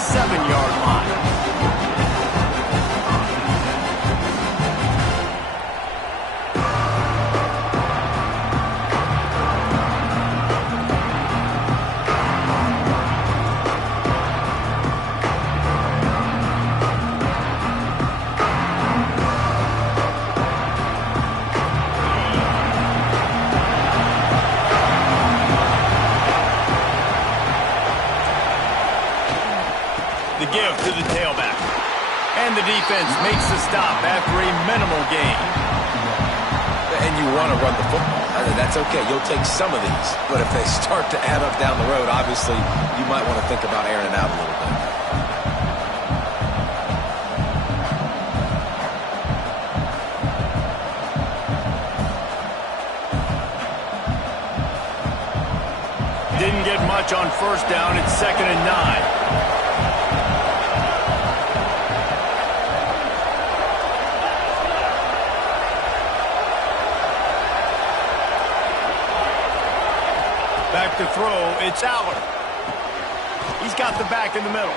27-yard line. Give to the tailback. And the defense makes the stop after a minimal gain. And you want to run the football. That's okay. You'll take some of these. But if they start to add up down the road, obviously, you might want to think about airing it out a little bit. Didn't get much on first down. It's 2nd and 9. Back to throw, it's Aller. He's got the back in the middle.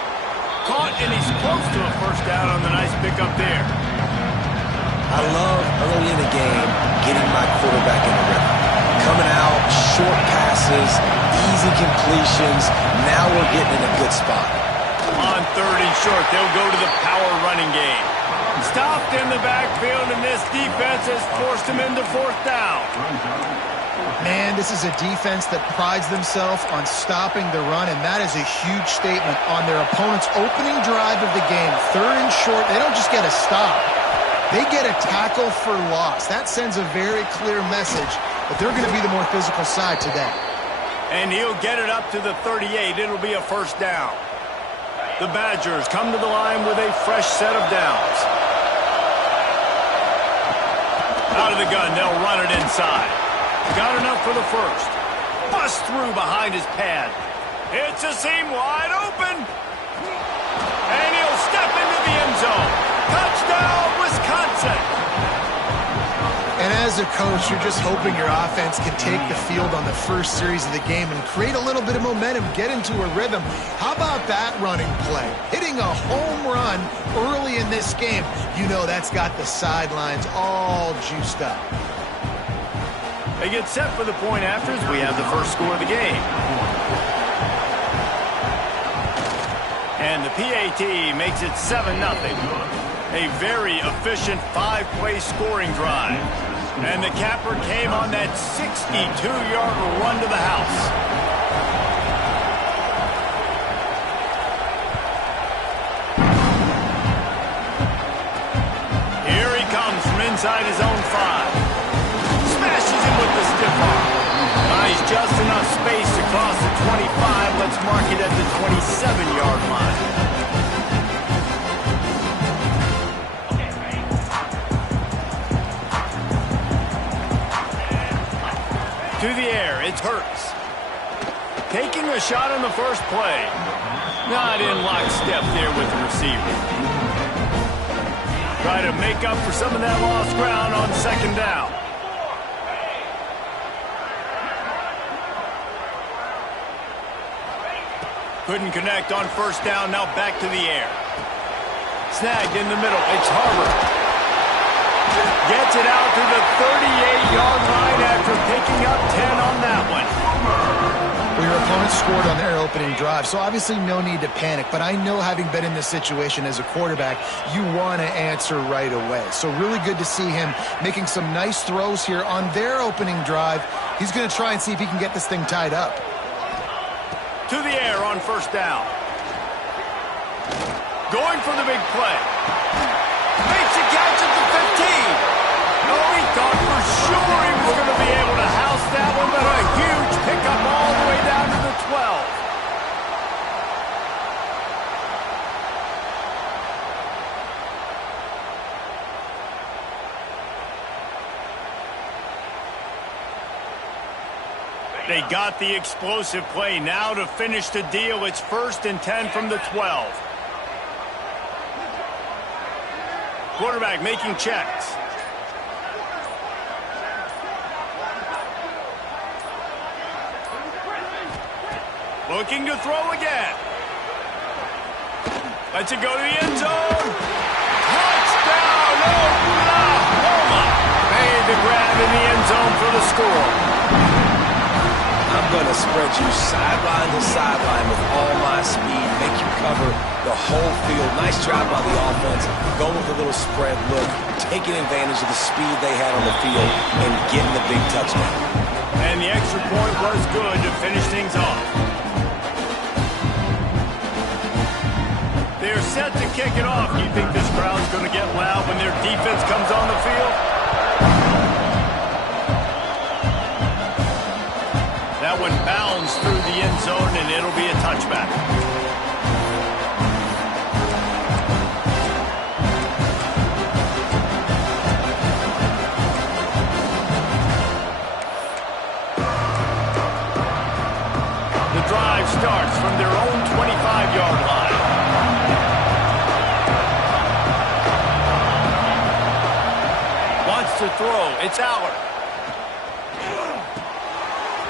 Caught, and he's close to a first down on the nice pickup there. I love early in the game getting my quarterback in the rhythm. Coming out, short passes, easy completions. Now we're getting in a good spot. On 3rd and short, they'll go to the power running game. Stopped in the backfield, and this defense has forced him into 4th down. Man, this is a defense that prides themselves on stopping the run, and that is a huge statement on their opponent's opening drive of the game. 3rd and short, they don't just get a stop. They get a tackle for loss. That sends a very clear message that they're going to be the more physical side today. And he'll get it up to the 38. It'll be a first down. The Badgers come to the line with a fresh set of downs. Out of the gun, they'll run it inside. Got enough for the first. Bust through behind his pad. It's a seam wide open. And he'll step into the end zone. Touchdown, Wisconsin. And as a coach, you're just hoping your offense can take the field on the first series of the game and create a little bit of momentum, get into a rhythm. How about that running play? Hitting a home run early in this game. You know that's got the sidelines all juiced up. They get set for the point afters. We have the first score of the game. And the PAT makes it 7-0. A very efficient 5-play scoring drive. And the capper came on that 62-yard run to the house. Here he comes from inside his own 5. Smashes him with the stiff arm. Nice, just enough space to cross the 25. Let's mark it at the 27-yard line. To the air, it's Hurts. Taking a shot on the first play. Not in lockstep there with the receiver. Try to make up for some of that lost ground on 2nd down. Couldn't connect on first down, now back to the air. Snagged in the middle, it's Harvard. Gets it out to the 38-yard line after picking up 10 on that one. Well, your opponent scored on their opening drive, so obviously no need to panic. But I know, having been in this situation as a quarterback, you want to answer right away. So really good to see him making some nice throws here on their opening drive. He's going to try and see if he can get this thing tied up. To the air on first down. Going for the big play. Makes a catch at the 15. No, he thought for sure he was going to be able to house that one, but a huge pickup all the way down to the 12. They got the explosive play now to finish the deal. It's 1st and 10 from the 12. Quarterback making checks. Looking to throw again. Lets it go to the end zone. Touchdown, Oklahoma. Made the grab in the end zone for the score. I'm going to spread you sideline to sideline with all my speed, make you cover the whole field. Nice job by the offense, going with a little spread look, taking advantage of the speed they had on the field, and getting the big touchdown. And the extra point was good to finish things off. They're set to kick it off. Do you think this crowd's going to get loud when their defense comes on the field? That one bounds through the end zone, and it'll be a touchback. The drive starts from their own 25-yard line. Wants to throw. It's Aller.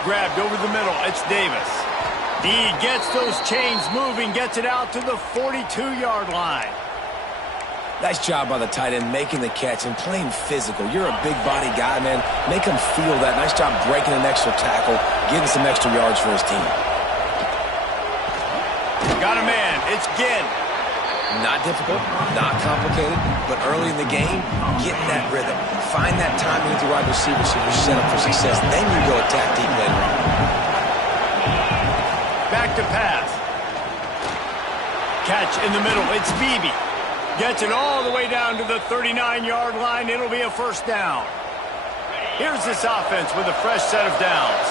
Grabbed over the middle. It's Davis. He gets those chains moving, gets it out to the 42-yard line. Nice job by the tight end making the catch and playing physical. You're a big body guy, man. Make him feel that. Nice job breaking an extra tackle, getting some extra yards for his team. Got a man. It's Ginn. Not difficult, not complicated, but early in the game, getting that rhythm. Find that timing with your wide receiver so you're set up for success. Then you go attack deep later on. Back to pass. Catch in the middle. It's Beebe. Gets it all the way down to the 39-yard line. It'll be a first down. Here's this offense with a fresh set of downs.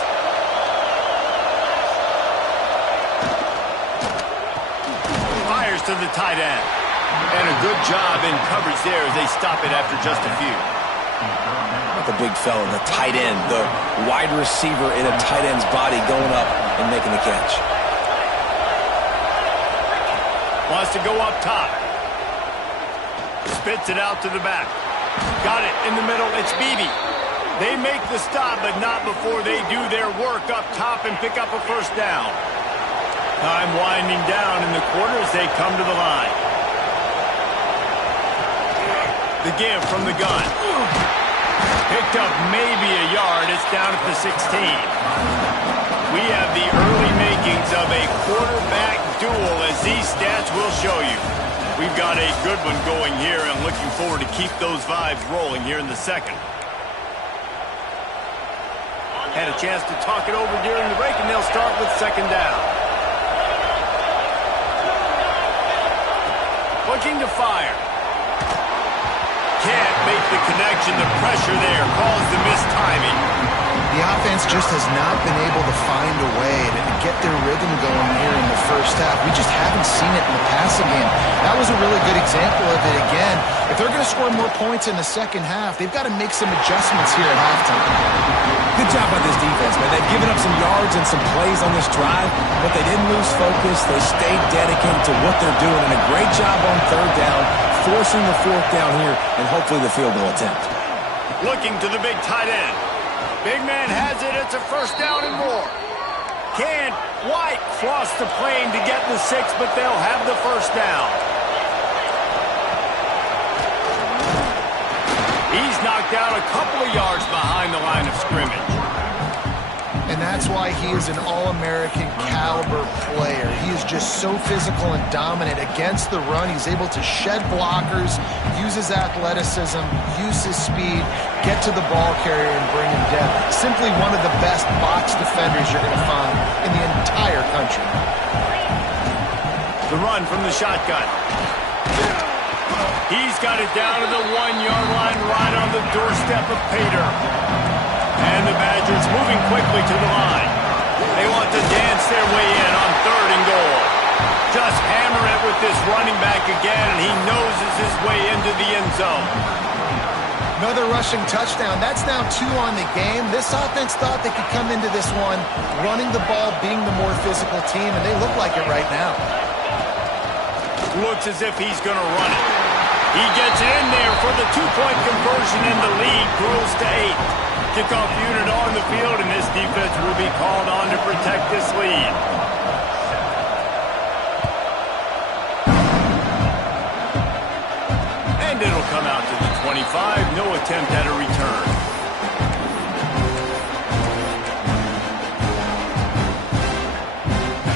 Fires to the tight end. And a good job in coverage there as they stop it after just a few. The big fella, the tight end, the wide receiver in a tight end's body going up and making the catch. Wants to go up top. Spits it out to the back. Got it in the middle. It's Beebe. They make the stop, but not before they do their work up top and pick up a first down. Time winding down in the quarter as they come to the line. The give from the gun. Picked up maybe a yard. It's down at the 16. We have the early makings of a quarterback duel, as these stats will show you. We've got a good one going here, and looking forward to keep those vibes rolling here in the second. Had a chance to talk it over during the break, and they'll start with second down. Looking to fire. Can't make the connection. The pressure there caused the missed timing. The offense just has not been able to find a way to get their rhythm going here in the first half. We just haven't seen it in the passing game. That was a really good example of it again. If they're going to score more points in the second half, they've got to make some adjustments here at halftime. Good job by this defense, man. They've given up some yards and some plays on this drive, but they didn't lose focus. They stayed dedicated to what they're doing, and a great job on third down, forcing the fourth down here, and hopefully the field goal attempt. Looking to the big tight end. Big man has it. It's a first down and more. Can White cross the plane to get the 6, but they'll have the first down. He's knocked out a couple of yards behind the line of scrimmage. And that's why he is an All-American caliber player. He is just so physical and dominant against the run. He's able to shed blockers, use his athleticism, use his speed, get to the ball carrier and bring him down. Simply one of the best box defenders you're going to find in the entire country. The run from the shotgun. He's got it down to the 1-yard line, right on the doorstep of Pater. And the Badgers moving quickly to the line. They want to dance their way in on 3rd and goal. Just hammer it with this running back again, and he noses his way into the end zone. Another rushing touchdown. That's now 2 on the game. This offense thought they could come into this one running the ball, being the more physical team, and they look like it right now. Looks as if he's going to run it. He gets it in there for the 2-point conversion, and the lead grows to 8. Kickoff unit on the field, and this defense will be called on to protect this lead. come out to the 25. No attempt at a return.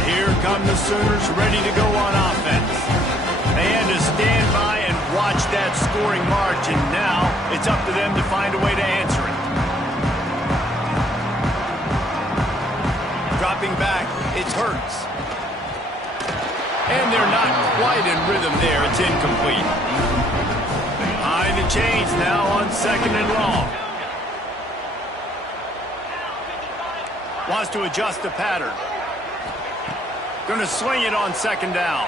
Here come the Sooners ready to go on offense. They had to stand by and watch that scoring march, and now it's up to them to find a way to answer it. Dropping back, it's Hurts. And they're not quite in rhythm there. It's incomplete. Behind the chains now on 2nd and long. Wants to adjust the pattern. Going to swing it on 2nd down.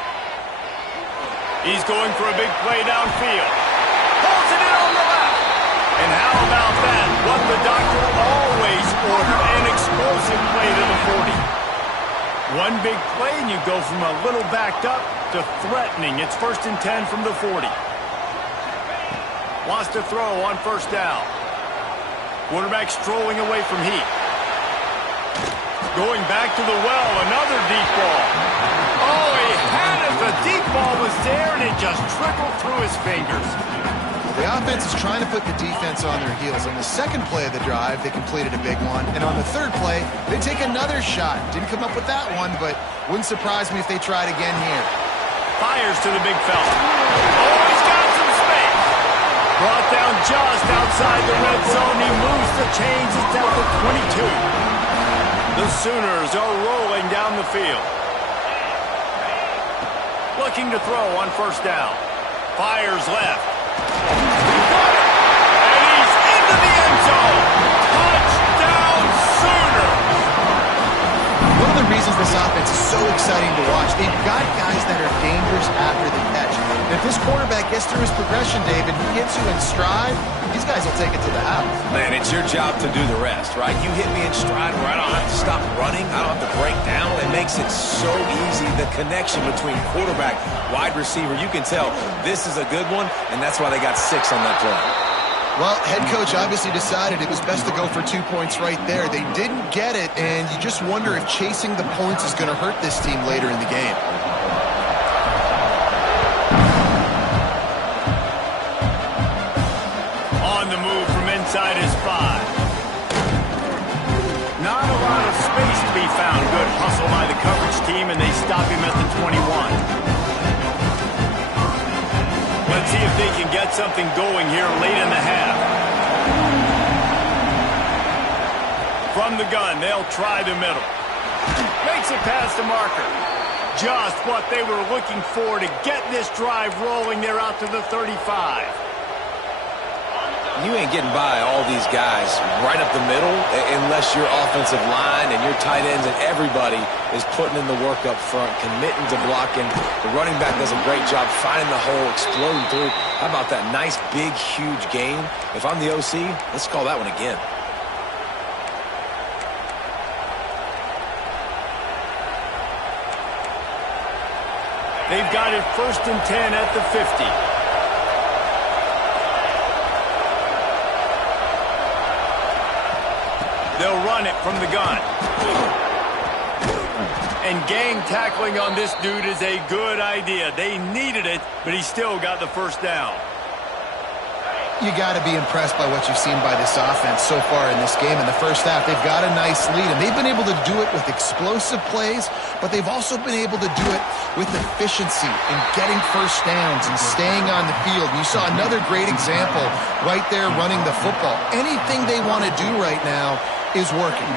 He's going for a big play downfield. Pulls it in on the left. And how about that? What the doctor always ordered, an explosive play to the 40. One big play, and you go from a little backed up to threatening. It's 1st and 10 from the 40. Wants to throw on 1st down. Quarterback strolling away from heat. Going back to the well, another deep ball. Oh, he had it. The deep ball was there, and it just trickled through his fingers. The offense is trying to put the defense on their heels. On the second play of the drive, they completed a big one. And on the third play, they take another shot. Didn't come up with that one, but wouldn't surprise me if they tried again here. Fires to the big fella. Oh, he's got some space. Brought down just outside the red zone. He moves the chains. It's out to 22. The Sooners are rolling down the field. Looking to throw on 1st down. Fires left. And he's into the end zone. Touchdown, Sooners. One of the reasons this offense is so exciting to watch, they've got guys that are dangerous after the catch. And if this quarterback gets through his progression, David, he gets you in stride, these guys will take it to the house. Man, it's your job to do the rest, right? You hit me in stride where I don't have to stop running. I don't have to break down. It makes it so easy. The connection between quarterback, wide receiver, you can tell this is a good one, and that's why they got 6 on that play. Well, head coach obviously decided it was best to go for 2 points right there. They didn't get it, and you just wonder if chasing the points is going to hurt this team later in the game. On the move from inside his 5. Not a lot of space to be found. Good hustle by the coverage team, and they stop him at the 21. Let's see if they can get something going here late in the half. From the gun, they'll try the middle. Makes it past the marker. Just what they were looking for to get this drive rolling. They're out to the 35. You ain't getting by all these guys right up the middle unless your offensive line and your tight ends and everybody is putting in the work up front, committing to blocking. The running back does a great job finding the hole, exploding through. How about that nice, big, huge gain? If I'm the OC, let's call that one again. They've got it 1st and 10 at the 50. They'll run it from the gun. And gang tackling on this dude is a good idea. They needed it, but he still got the 1st down. You got to be impressed by what you've seen by this offense so far in this game. In the first half, they've got a nice lead, and they've been able to do it with explosive plays, but they've also been able to do it with efficiency and getting 1st downs and staying on the field. And you saw another great example right there running the football. Anything they want to do right now is working.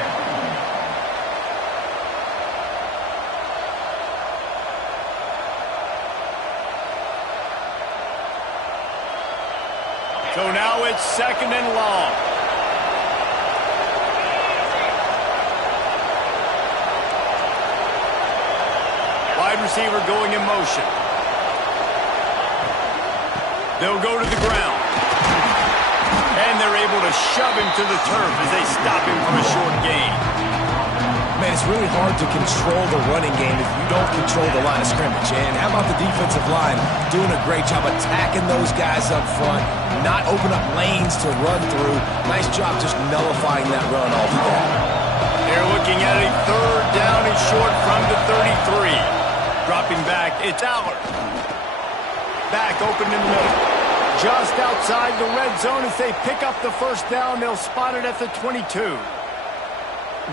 So now it's 2nd and long. Wide receiver going in motion. They'll go to the ground. And they're able to shove him to the turf as they stop him for a short gain. Man, it's really hard to control the running game if you don't control the line of scrimmage. And how about the defensive line doing a great job attacking those guys up front, not open up lanes to run through. Nice job just nullifying that run altogether. They're looking at a 3rd down and short from the 33. Dropping back, it's Allard. Back open in the middle. just outside the red zone as they pick up the first down. They'll spot it at the 22.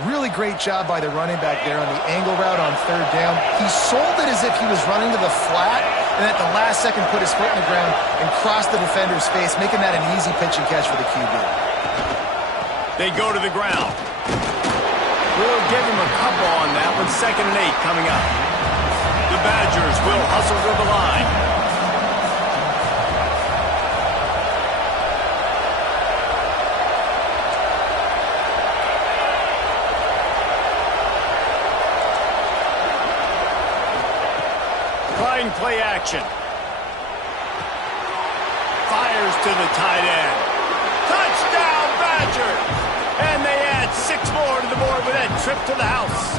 Really great job by the running back there on the angle route on third down. He sold it as if he was running to the flat, and at the last second put his foot in the ground and crossed the defender's face, making that an easy pitch and catch for the QB. They go to the ground. We'll give him a couple on that one. 2nd and 8 coming up. The Badgers will hustle to the line. Trying play action. Fires to the tight end. Touchdown, Badgers! And they add 6 more to the board with that trip to the house.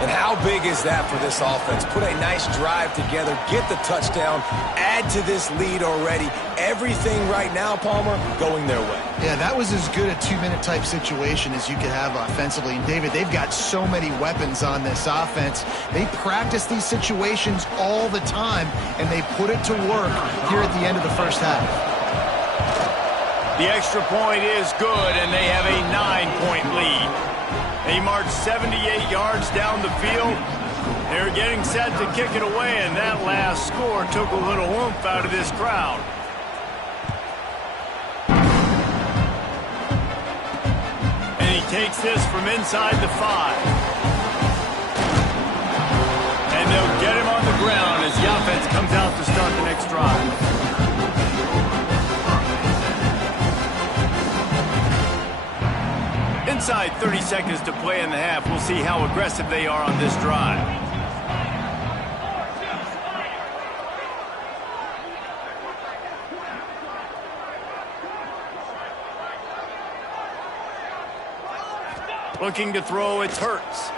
And how big is that for this offense? Put a nice drive together, get the touchdown, add to this lead already. Everything right now, Palmer, going their way. Yeah, that was as good a 2-minute type situation as you could have offensively. And David, they've got so many weapons on this offense. They practice these situations all the time, and they put it to work here at the end of the first half. The extra point is good, and they have a 9-point lead. They march 78 yards down the field. They're getting set to kick it away, and that last score took a little oomph out of this crowd. And he takes this from inside the 5. And they'll get him on the ground as the offense comes out to start the next drive. Inside 30 seconds to play in the half. We'll see how aggressive they are on this drive. Looking to throw, it's Hurts.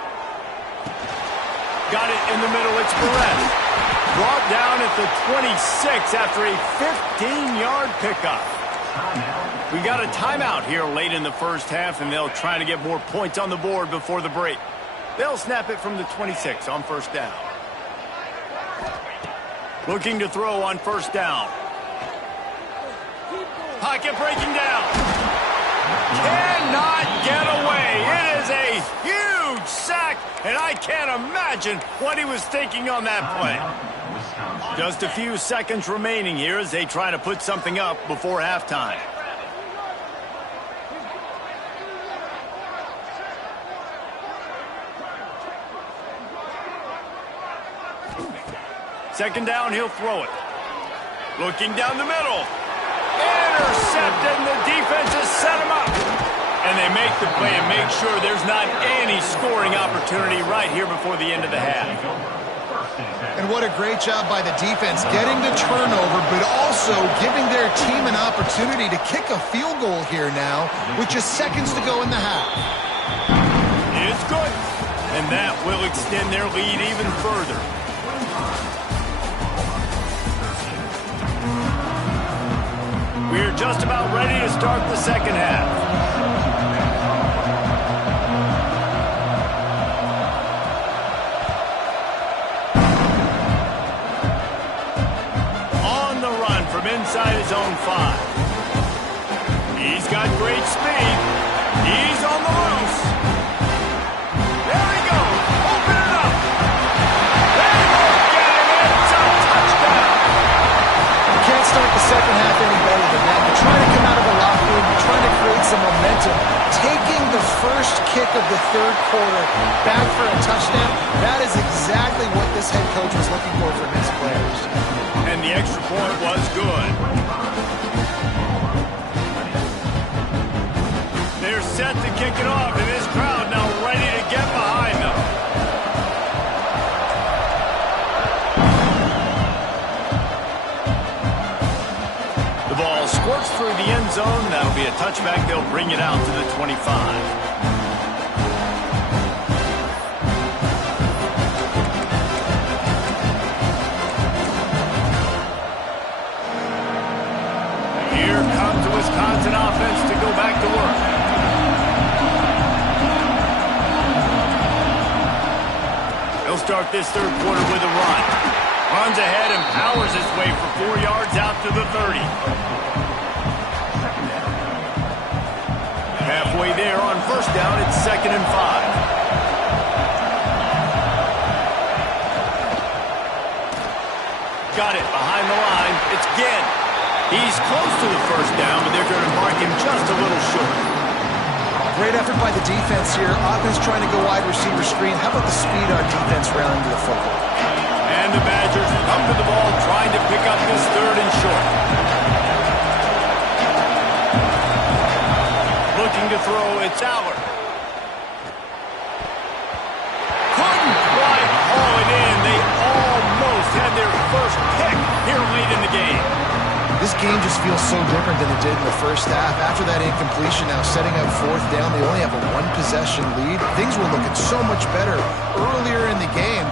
Got it in the middle, it's Perez. Brought down at the 26 after a 15-yard pickup. We got a timeout here late in the first half, and they'll try to get more points on the board before the break. They'll snap it from the 26 on first down. Looking to throw on first down. Pocket breaking down. Cannot get away. It is a huge sack, and I can't imagine what he was thinking on that play. Just a few seconds remaining here as they try to put something up before halftime. Second down, he'll throw it. Looking down the middle. Intercepted, and the defense has set him up. And they make the play and make sure there's not any scoring opportunity right here before the end of the half. And what a great job by the defense getting the turnover, but also giving their team an opportunity to kick a field goal here now with just seconds to go in the half. It's good. And that will extend their lead even further. We're just about ready to start the second half. On the run from inside his own 5. He's got great speed. He's on the loose. There he goes. Open it up. They won't get him. It's a touchdown. You can't start the second half any better than that. You're trying to come out of the locker room. You're trying to create some momentum. Taking the first kick of the third quarter back for a touchdown, that is exactly what this head coach was looking for from his players. And the extra point was good. They're set to kick it off, and this crowd now ready to get behind them. The ball squirts through the end zone. That'll be a touchback. They'll bring it out to the 25. Wisconsin offense to go back to work. He'll start this third quarter with a run. Runs ahead and powers his way away for 4 yards out to the 30. Halfway there on first down, it's 2nd and 5. Got it behind the line. It's Ginn. He's close to the first down, but they're going to mark him just a little short. Great effort by the defense here. Offense trying to go wide receiver screen. How about the speed our defense rallying to the football? And the Badgers come to the ball trying to pick up this 3rd and short. Looking to throw, it's Allard. Couldn't quite haul it in. They almost had their first pick here late in the game. This game just feels so different than it did in the first half. After that incompletion, now setting up 4th down, they only have a 1-possession lead. Things were looking so much better earlier in the game.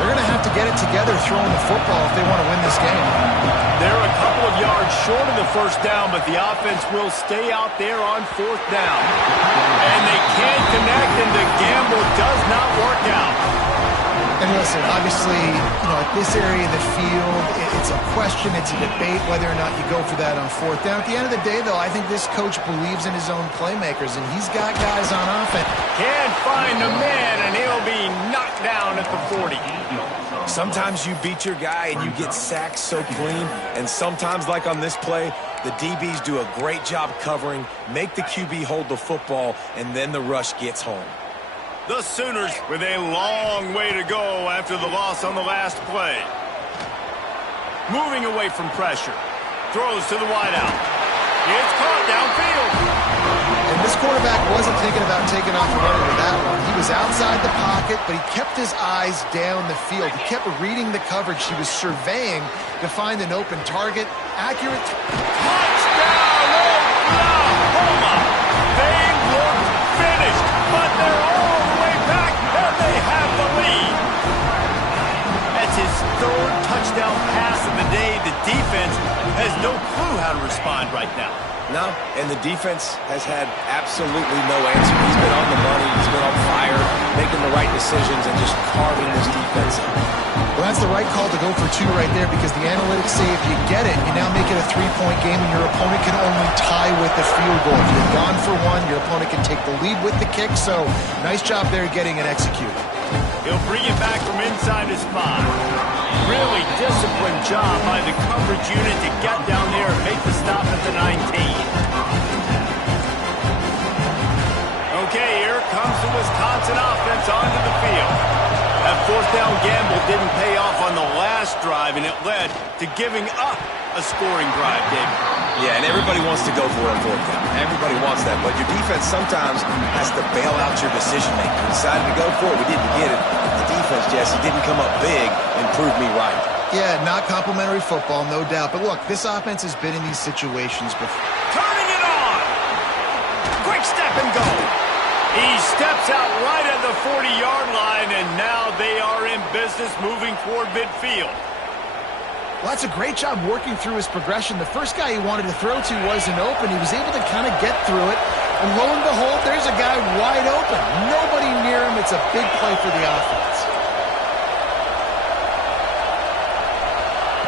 They're going to have to get it together throwing the football if they want to win this game. They're a couple of yards short of the first down, but the offense will stay out there on 4th down. And they can't connect, and the gamble does not work out. And listen, obviously, at this area of the field, it's a question, it's a debate whether or not you go for that on 4th down. At the end of the day, though, I think this coach believes in his own playmakers, and he's got guys on offense. Can't find a man, and he'll be knocked down at the 40. Sometimes you beat your guy and you get sacked so clean, and sometimes, like on this play, the DBs do a great job covering, make the QB hold the football, and then the rush gets home. The Sooners with a long way to go after the loss on the last play. Moving away from pressure. Throws to the wideout. It's caught downfield. And this quarterback wasn't thinking about taking off and running with that one. He was outside the pocket, but he kept his eyes down the field. He kept reading the coverage. He was surveying to find an open target. Accurate. Touchdown, Oklahoma! They look finished, but they're all the way back, and they have the lead. That's his 3rd touchdown pass of the day. The defense has no clue how to respond right now. No, and the defense has had absolutely no answer. He's been on the money, he's been on fire, making the right decisions and just carving this defense up. Well, that's the right call to go for 2 right there, because the analytics say if you get it, you now make it a 3-point game and your opponent can only tie with the field goal. If you're gone for 1, your opponent can take the lead with the kick, so nice job there getting it executed. He'll bring it back from inside his 5. Really disciplined job by the coverage unit to get down there and make the stop at the 19. Okay, here comes the Wisconsin offense onto the field. That 4th down gamble didn't pay off on the last drive, and it led to giving up a scoring drive, David. Yeah, and everybody wants to go for it on 4th down. Everybody wants that, but your defense sometimes has to bail out your decision-making. We decided to go for it. We didn't get it. The defense, Jesse, didn't come up big and prove me right. Yeah, not complimentary football, no doubt. But look, this offense has been in these situations before. Turning it on! Quick step and go! He steps out right at the 40-yard line, and now they are in business moving toward midfield. Well, that's a great job working through his progression. The first guy he wanted to throw to wasn't open. He was able to kind of get through it. And lo and behold, there's a guy wide open. Nobody near him. It's a big play for the offense.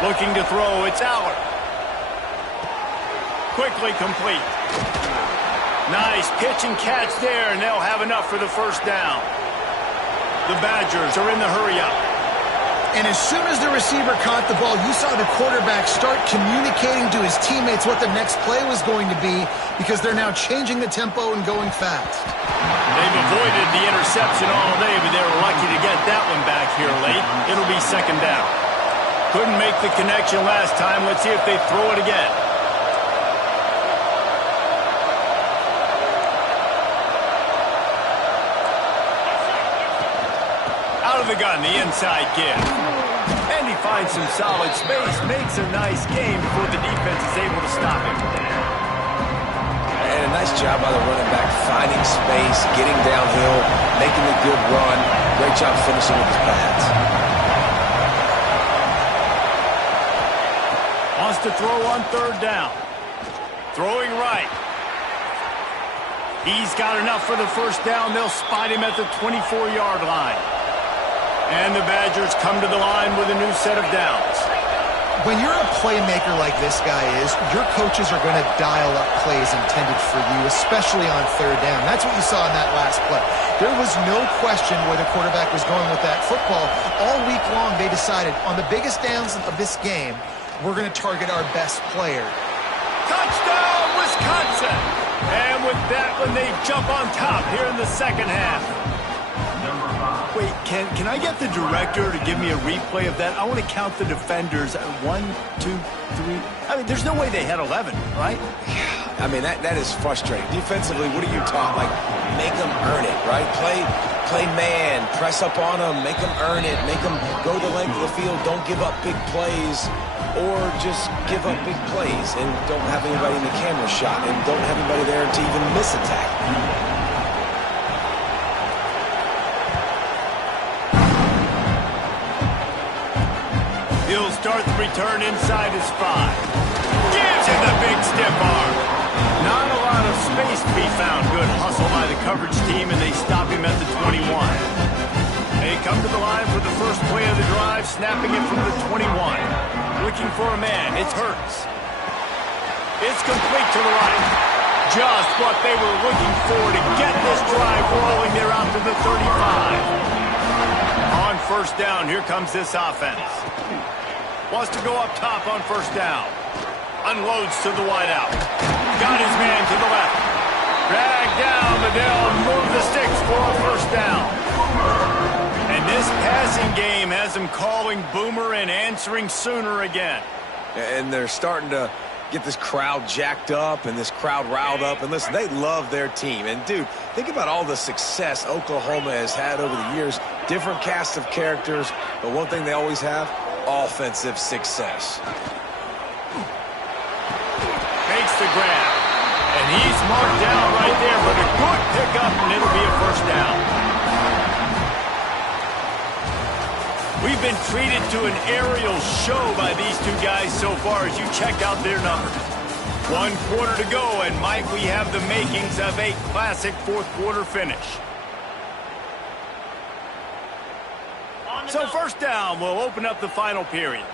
Looking to throw, it's Allard. Quickly complete. Nice pitch and catch there, and they'll have enough for the first down. The Badgers are in the hurry-up. And as soon as the receiver caught the ball, you saw the quarterback start communicating to his teammates what the next play was going to be, because they're now changing the tempo and going fast. They've avoided the interception all day, but they were lucky to get that one back here late. It'll be 2nd down. Couldn't make the connection last time. Let's see if they throw it again. Out of the gun, the inside give. And he finds some solid space, makes a nice game before the defense is able to stop him. And a nice job by the running back, finding space, getting downhill, making a good run. Great job finishing with his pads. Wants to throw on 3rd down. Throwing right. He's got enough for the first down. They'll spot him at the 24-yard line. And the Badgers come to the line with a new set of downs. When you're a playmaker like this guy is, your coaches are going to dial up plays intended for you, especially on third down. That's what you saw in that last play. There was no question where the quarterback was going with that football. All week long, they decided on the biggest downs of this game, we're going to target our best player. Touchdown, Wisconsin! And with that one, they jump on top here in the second half. Wait, can I get the director to give me a replay of that? I want to count the defenders. 1, 2, 3. I mean, there's no way they had 11, right? I mean, that is frustrating. Defensively, what are you taught? Like, make them earn it, right? Play man, press up on them, make them earn it, make them go the length of the field, don't give up big plays, or just give up big plays and don't have anybody in the camera shot and don't have anybody there to even miss a tackle. He'll start the return inside his 5. Gives him the big stiff arm. Not a lot of space to be found. Good hustle by the coverage team, and they stop him at the 21. They come to the line for the first play of the drive, snapping it from the 21. Looking for a man. It's Hurts. It's complete to the right. Just what they were looking for to get this drive rolling. They're out to the 35. On first down, here comes this offense. Wants to go up top on first down. Unloads to the wideout. Got his man to the left. Drag down, but they'll move the sticks for a first down. And this passing game has them calling Boomer and answering Sooner again. And they're starting to get this crowd jacked up and this crowd riled up. And listen, they love their team. And, dude, think about all the success Oklahoma has had over the years. Different cast of characters, but one thing they always have, offensive success. Makes the grab. And he's marked down right there, but a good pickup, and it'll be a first down. We've been treated to an aerial show by these two guys so far as you check out their numbers. 1 quarter to go, and might we have the makings of a classic fourth quarter finish. So first down will open up the final period.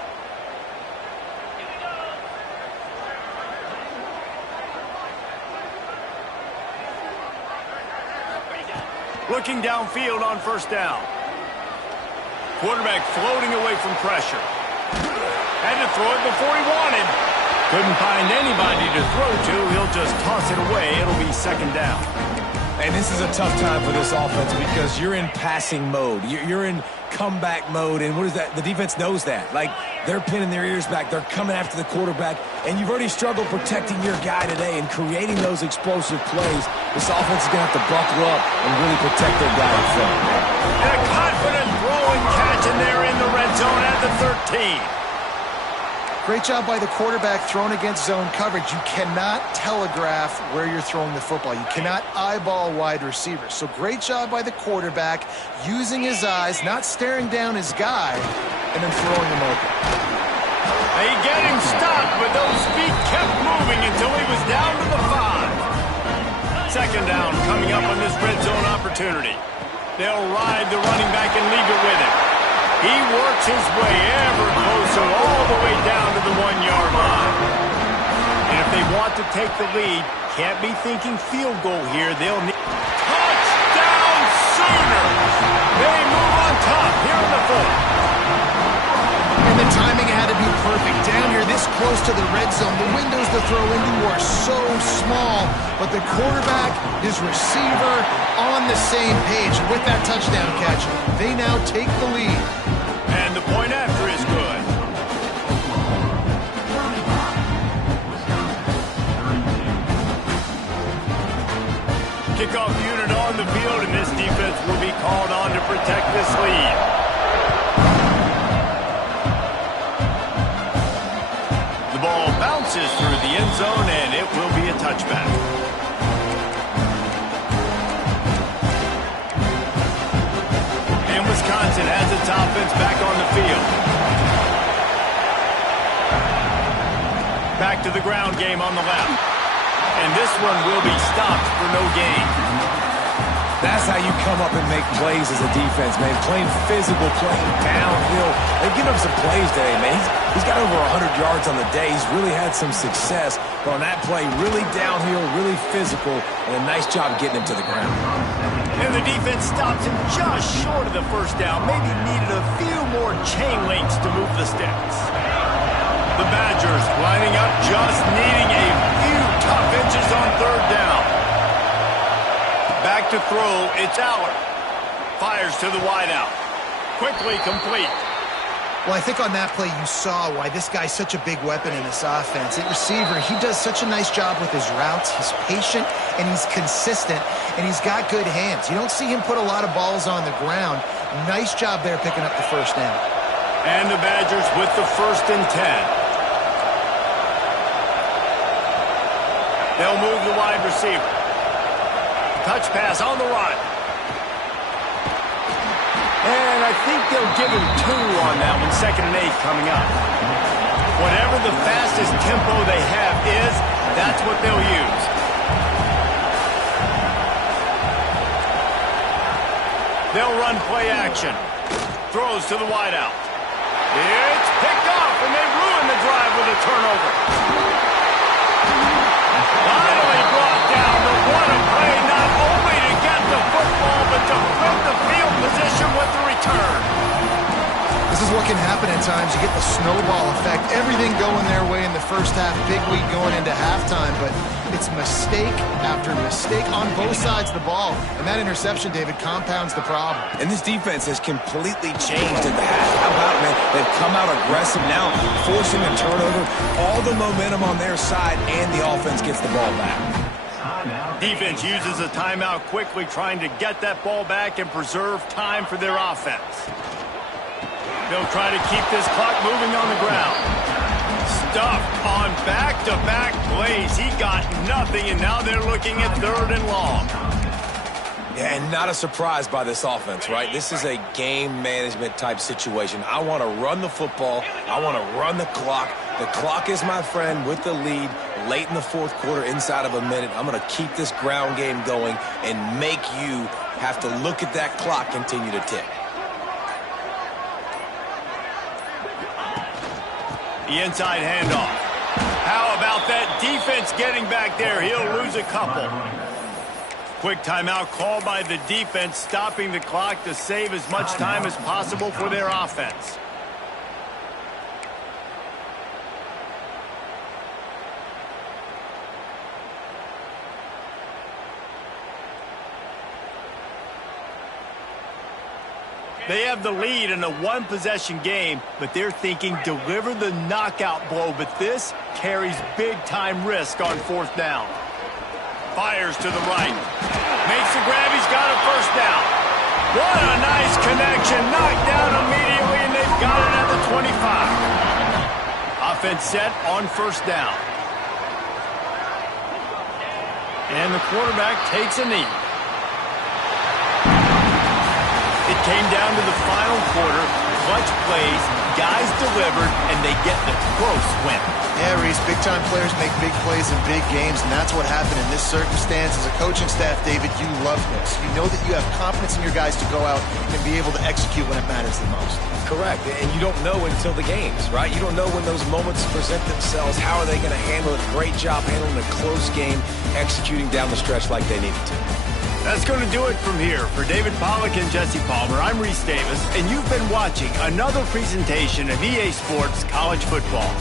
Looking downfield on first down. Quarterback floating away from pressure. Had to throw it before he wanted. Couldn't find anybody to throw to. He'll just toss it away. It'll be second down. And this is a tough time for this offense because you're in passing mode. You're in comeback mode, and what is that? The defense knows that. Like, they're pinning their ears back. They're coming after the quarterback, and you've already struggled protecting your guy today and creating those explosive plays. This offense is going to have to buckle up and really protect their guy in front. And a confident throw and catch, and they're in the red zone at the 13. Great job by the quarterback thrown against zone coverage. You cannot telegraph where you're throwing the football. You cannot eyeball wide receivers. So great job by the quarterback using his eyes, not staring down his guy, and then throwing him open. They get him stopped, but those feet kept moving until he was down to the 5. Second down coming up on this red zone opportunity. They'll ride the running back and leave it with him. He works his way ever closer all the way down to the 1-yard line. And if they want to take the lead, can't be thinking field goal here. They'll need... Touchdown Sooners! They move on top here in the 4th. And the timing had to be perfect. Down here this close to the red zone, the windows to throw into are so small, but the quarterback, his receiver, on the same page. And with that touchdown catch, they now take the lead. And the point after is good. Kickoff unit on the field, and this defense will be called on to protect this lead. The ball bounces through the end zone, and it will be a touchback. And Wisconsin has its offense back on the field. Back to the ground game on the left. And this one will be stopped for no gain. That's how you come up and make plays as a defense, man. Playing physical, playing downhill. They've given him some plays today, man. He's got over 100 yards on the day. He's really had some success. But on that play, really downhill, really physical, and a nice job getting him to the ground. And the defense stops him just short of the first down. Maybe needed a few more chain links to move the sticks. The Badgers lining up, just needing a few tough inches on third down. Back to throw, it's Aller. Fires to the wideout. Quickly complete. Well, I think on that play you saw why this guy's such a big weapon in this offense. At receiver, he does such a nice job with his routes. He's patient, and he's consistent, and he's got good hands. You don't see him put a lot of balls on the ground. Nice job there picking up the first down. And the Badgers with the 1st and 10. They'll move the wide receiver. Touch pass on the run. And I think they'll give him 2 on that one. 2nd and 8 coming up. Whatever the fastest tempo they have is, that's what they'll use. They'll run play action. Throws to the wideout. It's picked off, and they ruin the drive with a turnover. Finally brought down, but what a play, not only to get the football, but to flip the field position with the return. This is what can happen at times. You get the snowball effect. Everything going their way in the first half. Big lead going into halftime, but it's mistake after mistake on both sides of the ball. And that interception, David, compounds the problem. And this defense has completely changed at the half. How about it, man? They've come out aggressive now, forcing a turnover. All the momentum on their side, and the offense gets the ball back. Defense uses a timeout quickly, trying to get that ball back and preserve time for their offense. They'll try to keep this clock moving on the ground. Stuffed on back-to-back plays. He got nothing, and now they're looking at 3rd and long. Yeah, and not a surprise by this offense, right? This is a game management type situation. I want to run the football. I want to run the clock. The clock is my friend with the lead late in the 4th quarter, inside of a minute. I'm going to keep this ground game going and make you have to look at that clock continue to tick. The inside handoff. How about that defense getting back there? He'll lose a couple. Quick timeout called by the defense, stopping the clock to save as much time as possible for their offense. They have the lead in a 1-possession game, but they're thinking deliver the knockout blow, but this carries big-time risk on 4th down. Fires to the right. Makes the grab. He's got a 1st down. What a nice connection. Knocked down immediately, and they've got it at the 25. Offense set on 1st down. And the quarterback takes a knee. It came down to the final quarter. Clutch plays, guys delivered, and they get the close win. Yeah, Reese, big-time players make big plays in big games, and that's what happened in this circumstance. As a coaching staff, David, you love this. You know that you have confidence in your guys to go out and be able to execute when it matters the most. Correct, and you don't know until the games, right? You don't know when those moments present themselves. How are they going to handle it? Great job handling a close game, executing down the stretch like they needed to. That's going to do it from here. For David Pollack and Jesse Palmer, I'm Reese Davis, and you've been watching another presentation of EA Sports College Football.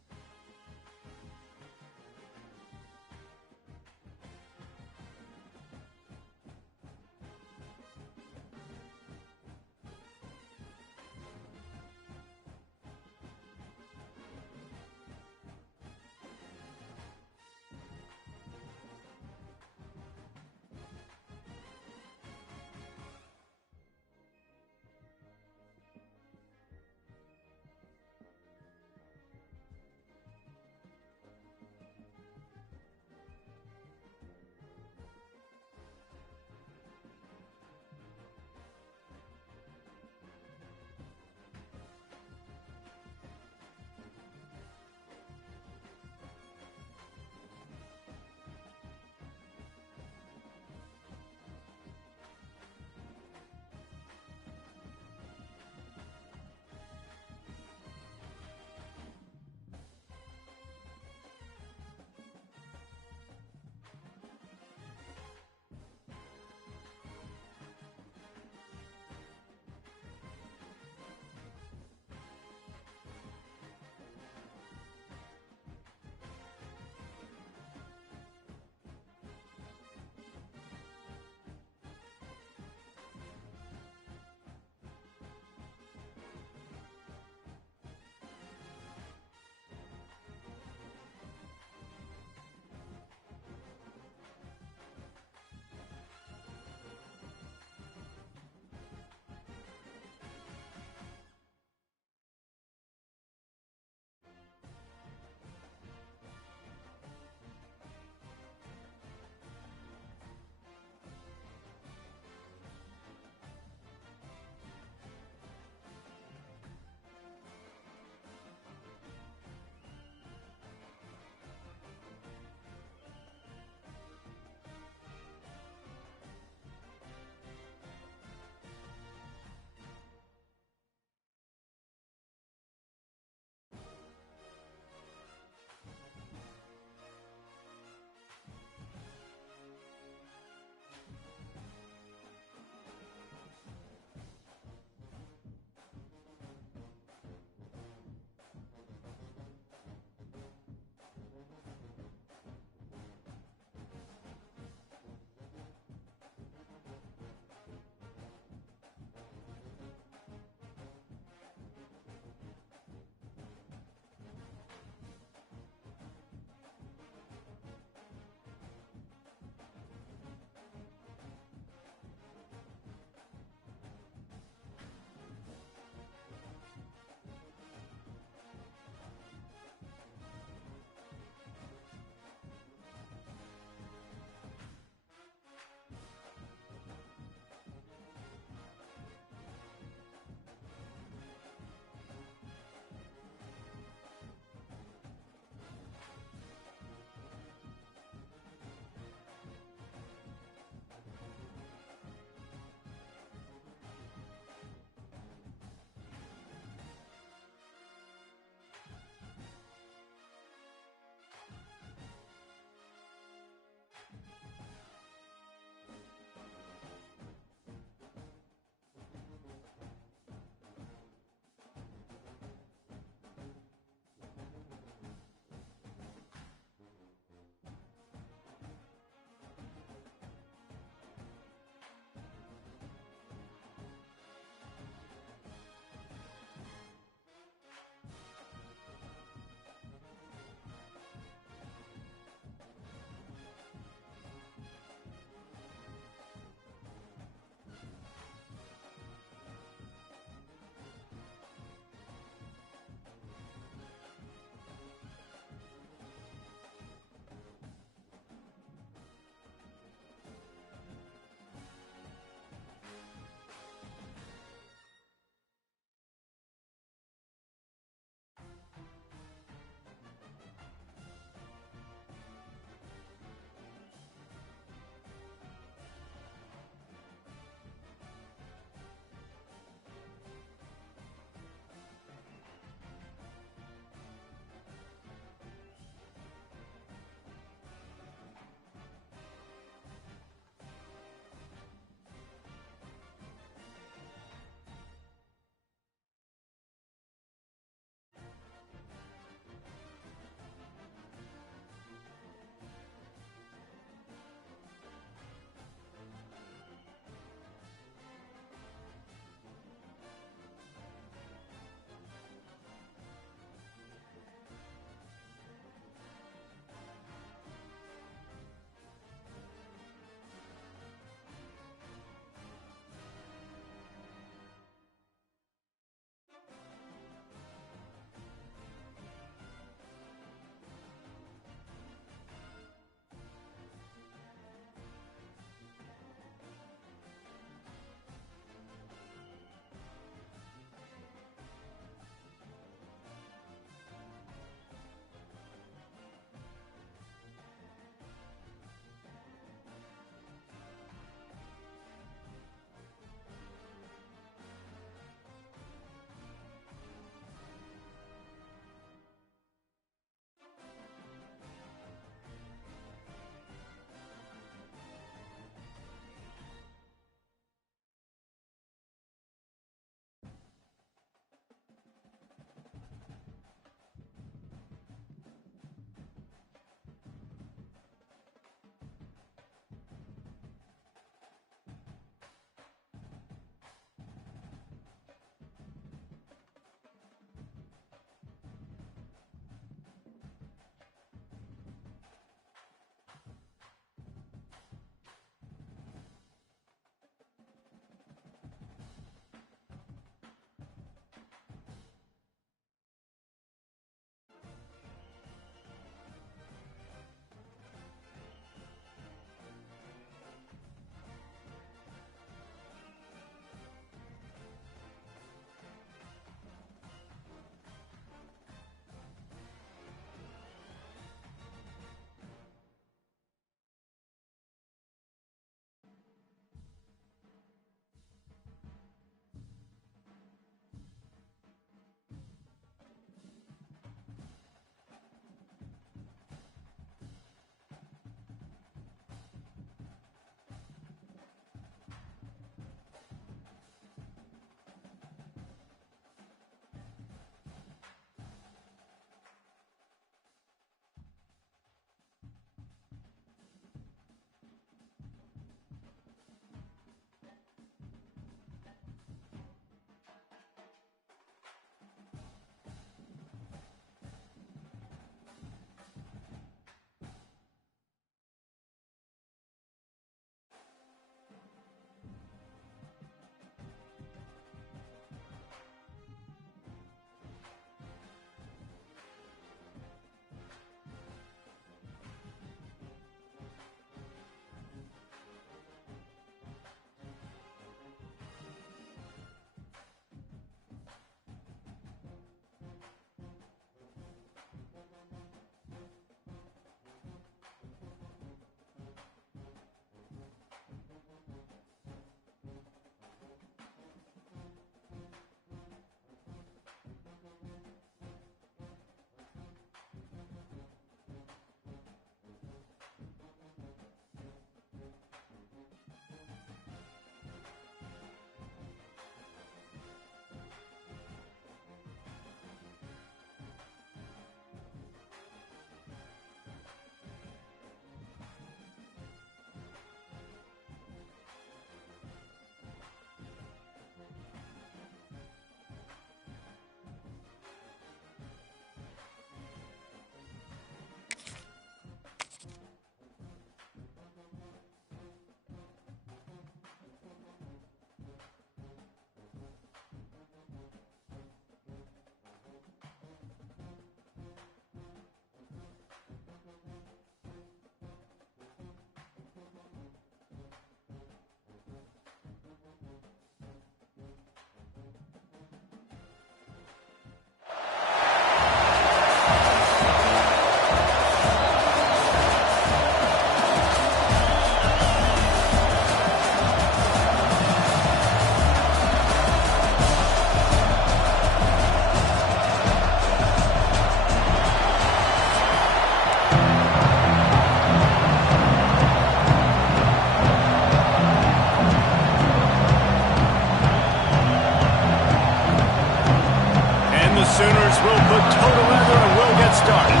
will put total leather and we'll get started.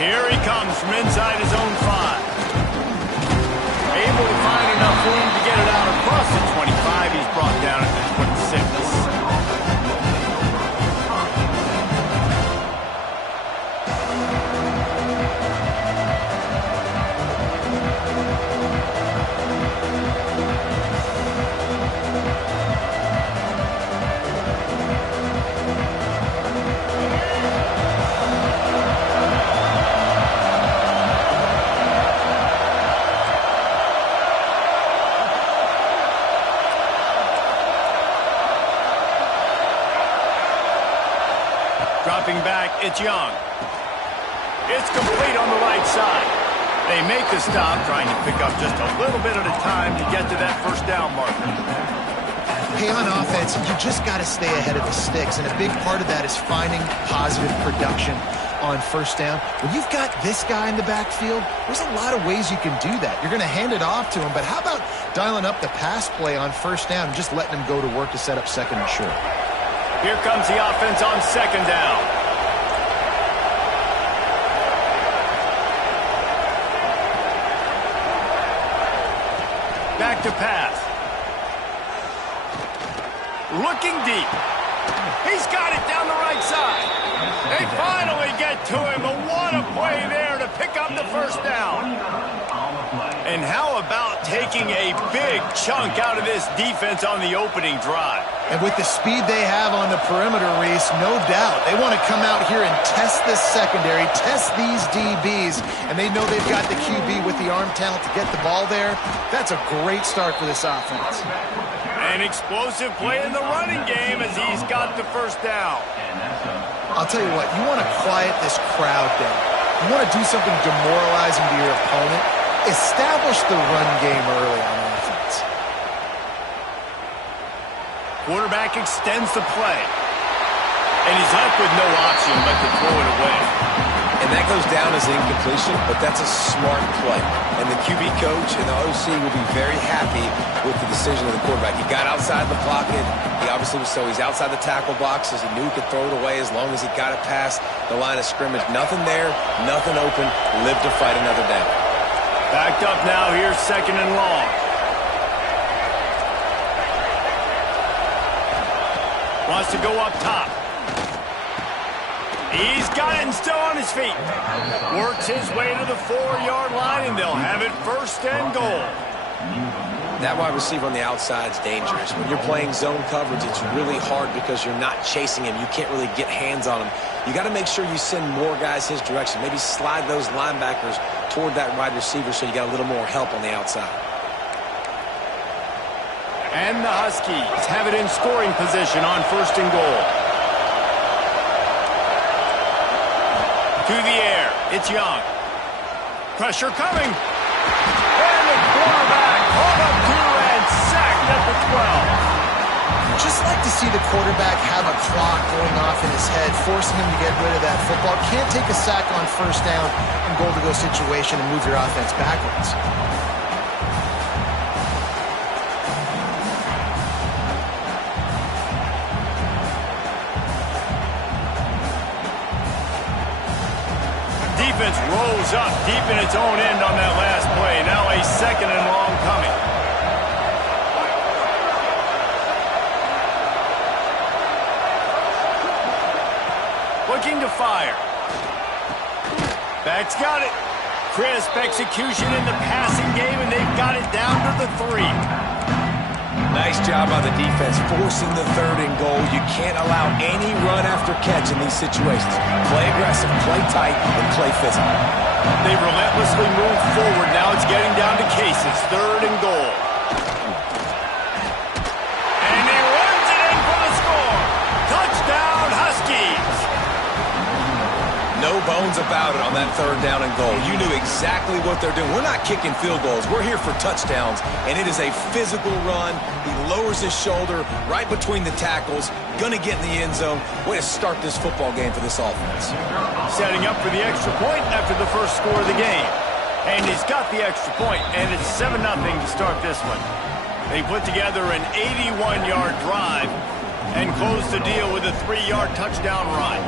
Here he comes from inside his own 5. Able to find enough room to get it out across the 25. He's brought down at the 26. Dropping back, it's Young. It's complete on the right side. They make the stop, trying to pick up just a little bit at a time to get to that first down marker. Hey, on offense, you just got to stay ahead of the sticks, and a big part of that is finding positive production on first down. When you've got this guy in the backfield, there's a lot of ways you can do that. You're going to hand it off to him, but how about dialing up the pass play on first down and just letting him go to work to set up second and short? Here comes the offense on second down. Back to pass. Looking deep. He's got it down the right side. They finally get to him. But what a play there to pick up the first down. And how about taking a big chunk out of this defense on the opening drive? And with the speed they have on the perimeter, Reese, no doubt, they want to come out here and test this secondary, test these DBs, and they know they've got the QB with the arm talent to get the ball there. That's a great start for this offense. An explosive play in the running game as he's got the first down. I'll tell you what, you want to quiet this crowd down. You want to do something demoralizing to your opponent. Establish the run game early on offense. Quarterback extends the play. And he's left with no option but to throw it away. And that goes down as an incompletion, but that's a smart play. And the QB coach and the OC will be very happy with the decision of the quarterback. He got outside the pocket. He obviously was so he's outside the tackle boxes. He knew he could throw it away as long as he got it past the line of scrimmage. Nothing there, nothing open. Live to fight another down. Backed up now, here's second and long. Wants to go up top. He's got it and still on his feet. Works his way to the 4-yard line, and they'll have it first and goal. That wide receiver on the outside is dangerous. When you're playing zone coverage, it's really hard because you're not chasing him. You can't really get hands on him. You got to make sure you send more guys his direction. Maybe slide those linebackers toward that wide receiver so you got a little more help on the outside. And the Huskies have it in scoring position on first and goal. To the air, it's Young. Pressure coming. And the quarterback hauled up to and sacked at the 12. Just like to see the quarterback have a clock going off in his head, forcing him to get rid of that football. Can't take a sack on first down and goal-to-go situation and move your offense backwards. Defense rolls up deep in its own end on that last play. Now a second and long coming. Looking to fire. Back's got it. Crisp execution in the passing game, and they've got it down to the 3. Nice job by the defense, forcing the third and goal. You can't allow any run after catch in these situations. Play aggressive, play tight, and play physical. They relentlessly move forward. Now it's getting down to cases. Third and goal. And he runs it in for the score. Touchdown, Huskies. No bones about it on that 3rd down and goal. You knew exactly what they're doing. We're not kicking field goals. We're here for touchdowns, and it is a physical run. He lowers his shoulder right between the tackles, going to get in the end zone. Way to start this football game for this offense. Setting up for the extra point after the first score of the game. And he's got the extra point, and it's 7-0 to start this one. They put together an 81-yard drive and close the deal with a 3-yard touchdown run.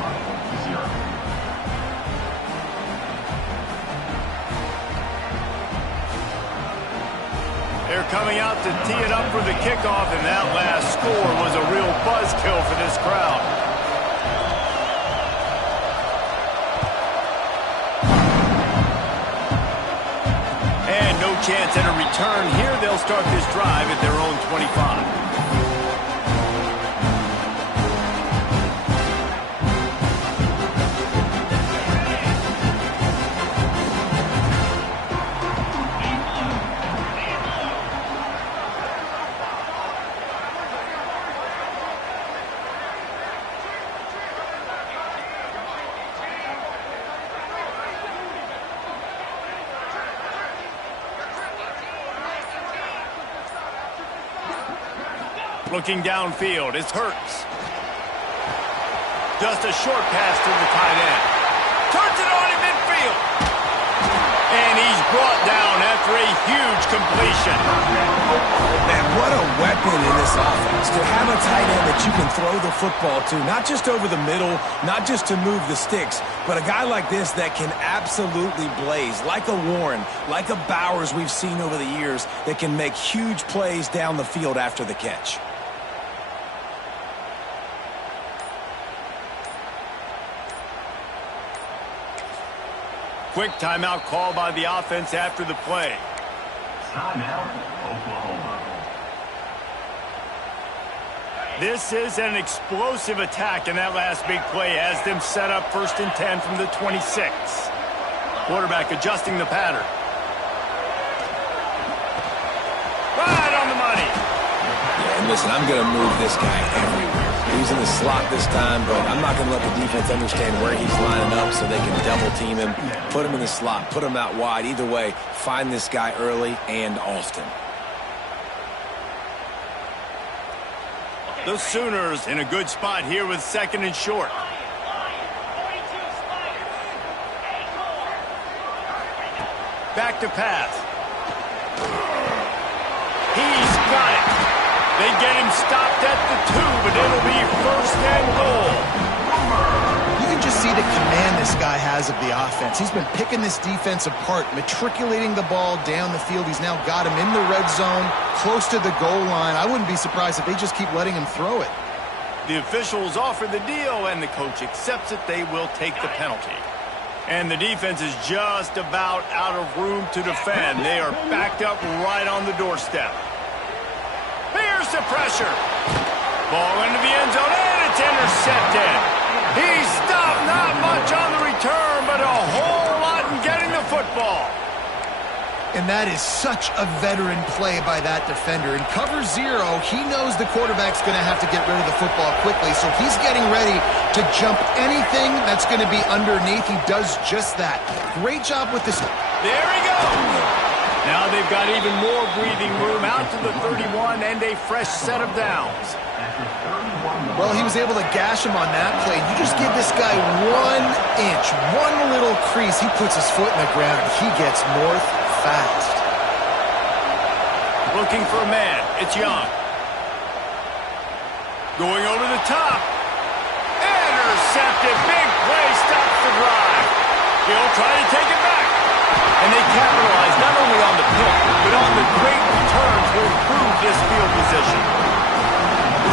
They're coming out to tee it up for the kickoff, and that last score was a real buzzkill for this crowd. And no chance at a return here. They'll start this drive at their own 25. Looking downfield, it's Hurts. Just a short pass to the tight end. Turns it on in midfield. And he's brought down after a huge completion. Man, what a weapon in this offense. To have a tight end that you can throw the football to, not just over the middle, not just to move the sticks, but a guy like this that can absolutely blaze, like a Warren, like a Bowers we've seen over the years, that can make huge plays down the field after the catch. Quick timeout called by the offense after the play. Timeout, Oklahoma. This is an explosive attack, and that last big play has them set up 1st and 10 from the 26. Quarterback adjusting the pattern. Right on the money. Yeah, and listen, I'm going to move this guy everywhere. He's in the slot this time, but I'm not going to let the defense understand where he's lining up so they can double team him, put him in the slot, put him out wide. Either way, find this guy early and often. The Sooners in a good spot here with 2nd and short. Back to pass. He's got it. They get him stopped at the 2, but it'll be 1st and goal. You can just see the command this guy has of the offense. He's been picking this defense apart, matriculating the ball down the field. He's now got him in the red zone, close to the goal line. I wouldn't be surprised if they just keep letting him throw it. The officials offer the deal, and the coach accepts it. They will take the penalty. And the defense is just about out of room to defend. They are backed up right on the doorstep. Here's the pressure. Ball into the end zone, and it's intercepted. He stopped, not much on the return, but a whole lot in getting the football. And that is such a veteran play by that defender. In cover 0, he knows the quarterback's going to have to get rid of the football quickly, so he's getting ready to jump anything that's going to be underneath. He does just that. Great job with this. There he goes. Now they've got even more breathing room out to the 31 and a fresh set of downs. Well, he was able to gash him on that play. You just give this guy 1 inch, one little crease, he puts his foot in the ground, and he gets north fast. Looking for a man. It's Young. Going over the top. Intercepted. Big play. Stops the drive. He'll try to take it back. And they capitalize not only on the pick, but on the great return to improve this field position.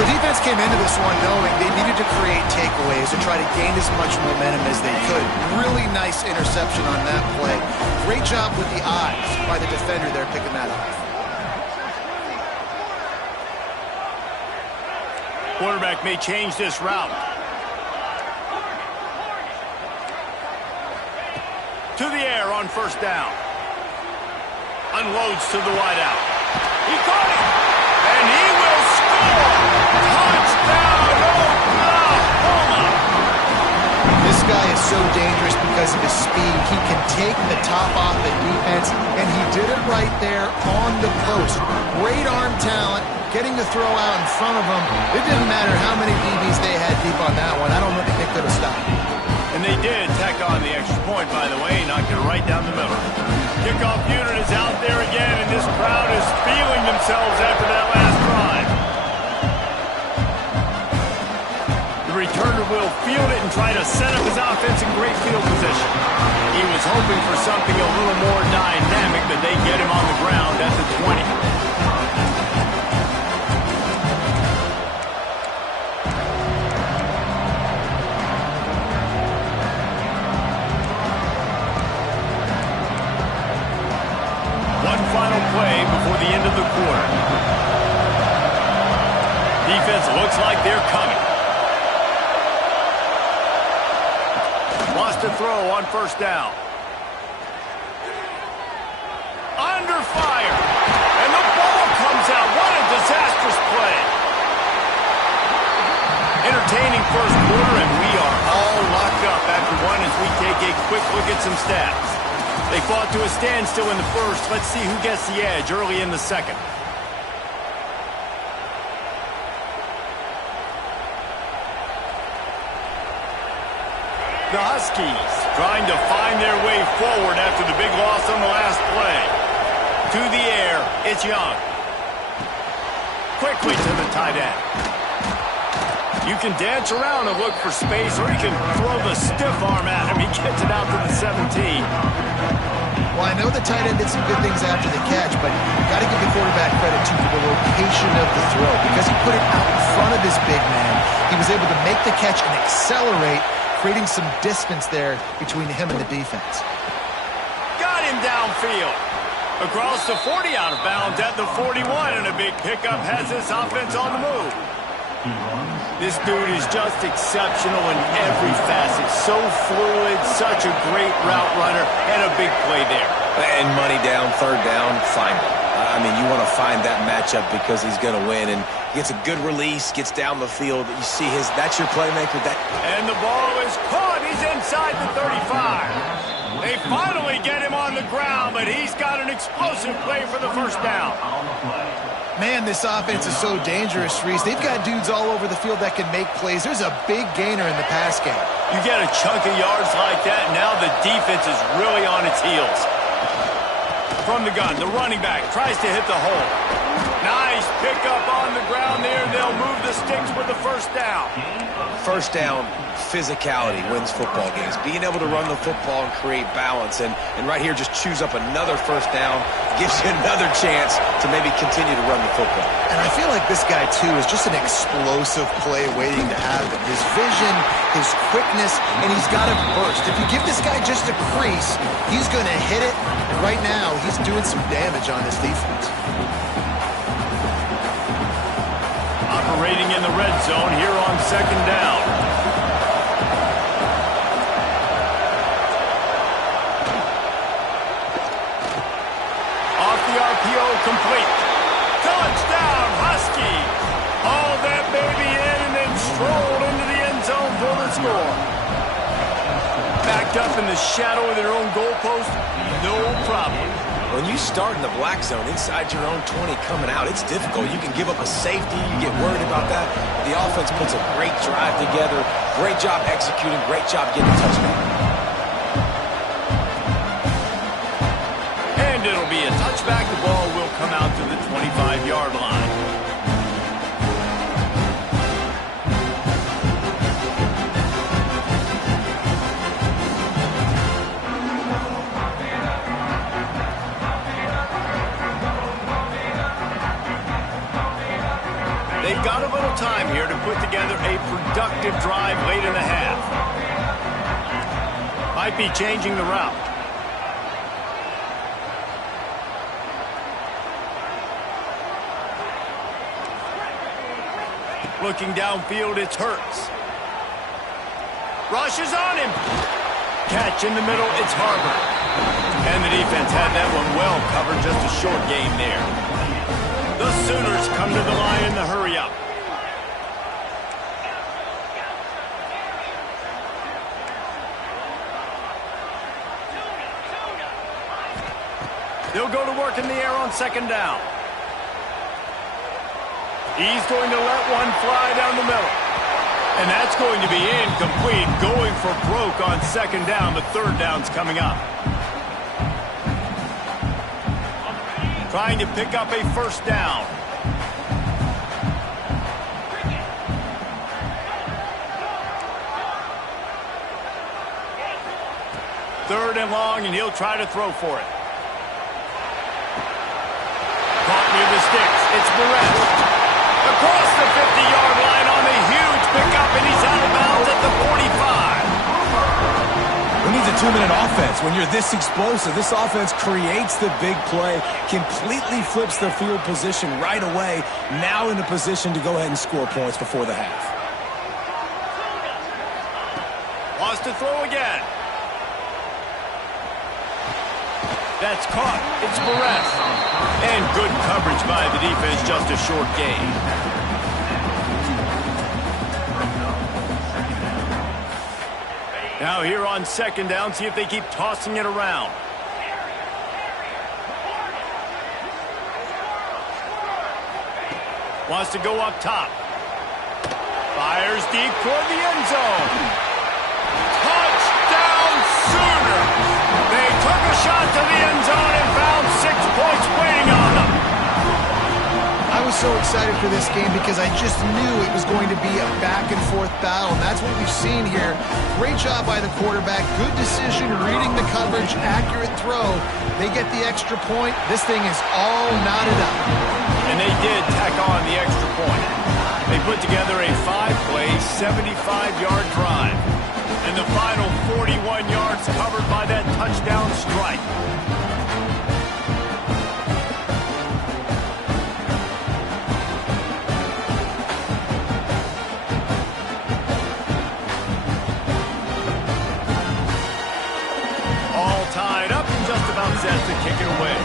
The defense came into this one knowing they needed to create takeaways to try to gain as much momentum as they could. Really nice interception on that play. Great job with the eyes by the defender there picking that off. Quarterback may change this route. To the air on 1st down. Unloads to the wideout. He caught it. And he will score. Touchdown, Oklahoma. This guy is so dangerous because of his speed. He can take the top off the defense, and he did it right there on the post. Great arm talent, getting the throw out in front of him. It didn't matter how many DBs they had deep on that one. I don't think they could have stopped. And they did tack on the extra point, by the way, knocked it right down the middle. Kickoff unit is out there again, and this crowd is feeling themselves after that last drive. The returner will field it and try to set up his offense in great field position. He was hoping for something a little more dynamic, but they get him on the ground at the 20. Final play before the end of the quarter. Defense looks like they're coming. Lost a throw on first down. Under fire. And the ball comes out. What a disastrous play. Entertaining first quarter, and we are all locked up after one as we take a quick look at some stats. They fought to a standstill in the first. Let's see who gets the edge early in the second. The Huskies trying to find their way forward after the big loss on the last play. To the air, it's Young. Quickly to the tight end. You can dance around and look for space, or you can throw the stiff arm at him. He gets it out to the 17. Well, I know the tight end did some good things after the catch, but you got to give the quarterback credit, too, for the location of the throw. Because he put it out in front of his big man, he was able to make the catch and accelerate, creating some distance there between him and the defense. Got him downfield. Across the 40, out of bounds at the 41, and a big pickup has this offense on the move. This dude is just exceptional in every facet. So fluid, such a great route runner, and a big play there. And money down, third down, find him. I mean, you want to find that matchup because he's going to win. And he gets a good release, gets down the field. You see that's your playmaker. And the ball is caught. He's inside the 35. They finally get him on the ground, but he's got an explosive play for the first down. Man, this offense is so dangerous, Reese. They've got dudes all over the field that can make plays. There's a big gainer in the pass game. You get a chunk of yards like that, now the defense is really on its heels. From the gun, the running back tries to hit the hole. Nice pickup on the ground there. They'll move the sticks with the first down. First down, physicality wins football games. Being able to run the football and create balance. And right here, just choose up another first down. Gives you another chance to maybe continue to run the football. And I feel like this guy, too, is just an explosive play waiting to happen. His vision, his quickness, and he's got a burst. If you give this guy just a crease, he's going to hit it. And right now, he's doing some damage on this defense. Operating in the red zone here on second down. Off the RPO, complete. Touchdown, Husky. All that baby in and then strolled into the end zone for the score. Backed up in the shadow of their own goalpost, no problem. When you start in the black zone inside your own 20 coming out, it's difficult. You can give up a safety. You get worried about that. The offense puts a great drive together. Great job executing. Great job getting a touchdown. And it'll be a touchback. The ball will come out to the 25-yard line. They've got a little time here to put together a productive drive late in the half. Might be changing the route. Looking downfield, it's Hurts. Rushes on him. Catch in the middle, it's Harbor. And the defense had that one well covered, just a short game there. The Sooners come to the line in the hurry-up. They'll go to work in the air on second down. He's going to let one fly down the middle. And that's going to be incomplete, going for broke on second down. The third down's coming up. Trying to pick up a first down. Third and long, and he'll try to throw for it. Caught near the sticks. It's Barrett. Across the 50-yard line on a huge pickup, and he's out of bounds at the 45. Who needs a 2-minute offense? When you're this explosive, this offense creates the big play, completely flips the field position right away, now in a position to go ahead and score points before the half. Wants to throw again. That's caught. It's Barrett. And good coverage by the defense, just a short gain. Now here on second down, see if they keep tossing it around. Wants to go up top. Fires deep toward the end zone. Touchdown Sooners! They took a shot to the end zone and found 6 points waiting on them. I was so excited for this game because I just knew it was going to be a back-and-forth battle, and that's what we've seen here. Great job by the quarterback, good decision, reading the coverage, accurate throw. They get the extra point. This thing is all knotted up. And they did tack on the extra point. They put together a 5-play, 75-yard drive. And the final 41 yards covered by that touchdown strike. All tied up and just about set to kick it away.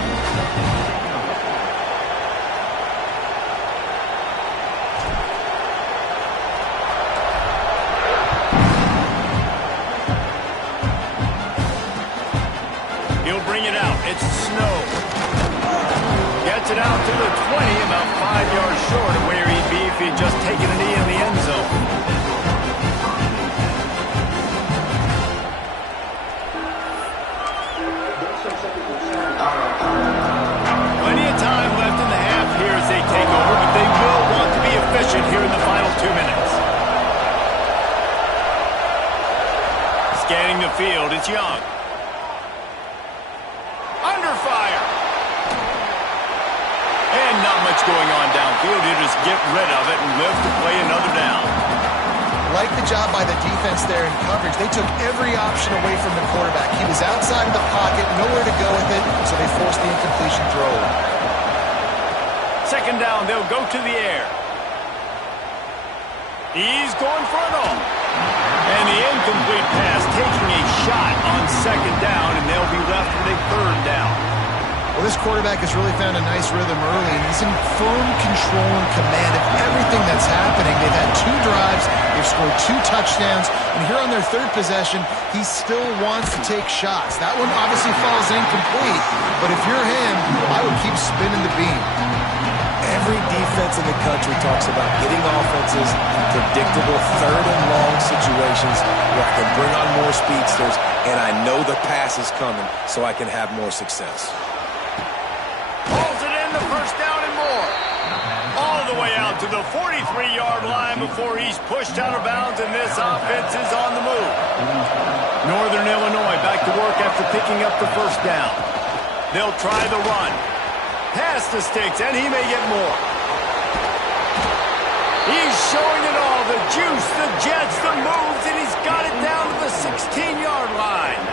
It's Snow. Gets it out to the 20, about 5 yards short of where he'd be if he'd just taken a knee in the end zone. Plenty of time left in the half here as they take over, but they will want to be efficient here in the final 2 minutes. Scanning the field, it's Young. Under fire. And not much going on downfield. You just get rid of it and live to play another down. Like the job by the defense there in coverage. They took every option away from the quarterback. He was outside of the pocket, nowhere to go with it, so they forced the incompletion throw. Second down, they'll go to the air. He's going for it all. And the incomplete pass taking a shot on second down, and they'll be left with a third down. Well, this quarterback has really found a nice rhythm early, and he's in firm control and command of everything that's happening. They've had 2 drives, they've scored 2 touchdowns, and here on their third possession, he still wants to take shots. That one obviously falls incomplete, but if you're him, I would keep spinning the beam. Every defense in the country talks about getting offenses in predictable third and long situations where I can bring on more speedsters and I know the pass is coming so I can have more success. Pulls it in, the first down and more. All the way out to the 43-yard line before he's pushed out of bounds, and this offense is on the move. Northern Illinois back to work after picking up the first down. They'll try the run. Past the sticks, and he may get more. He's showing it all, the juice, the jets, the moves, and he's got it down to the 16-yard line.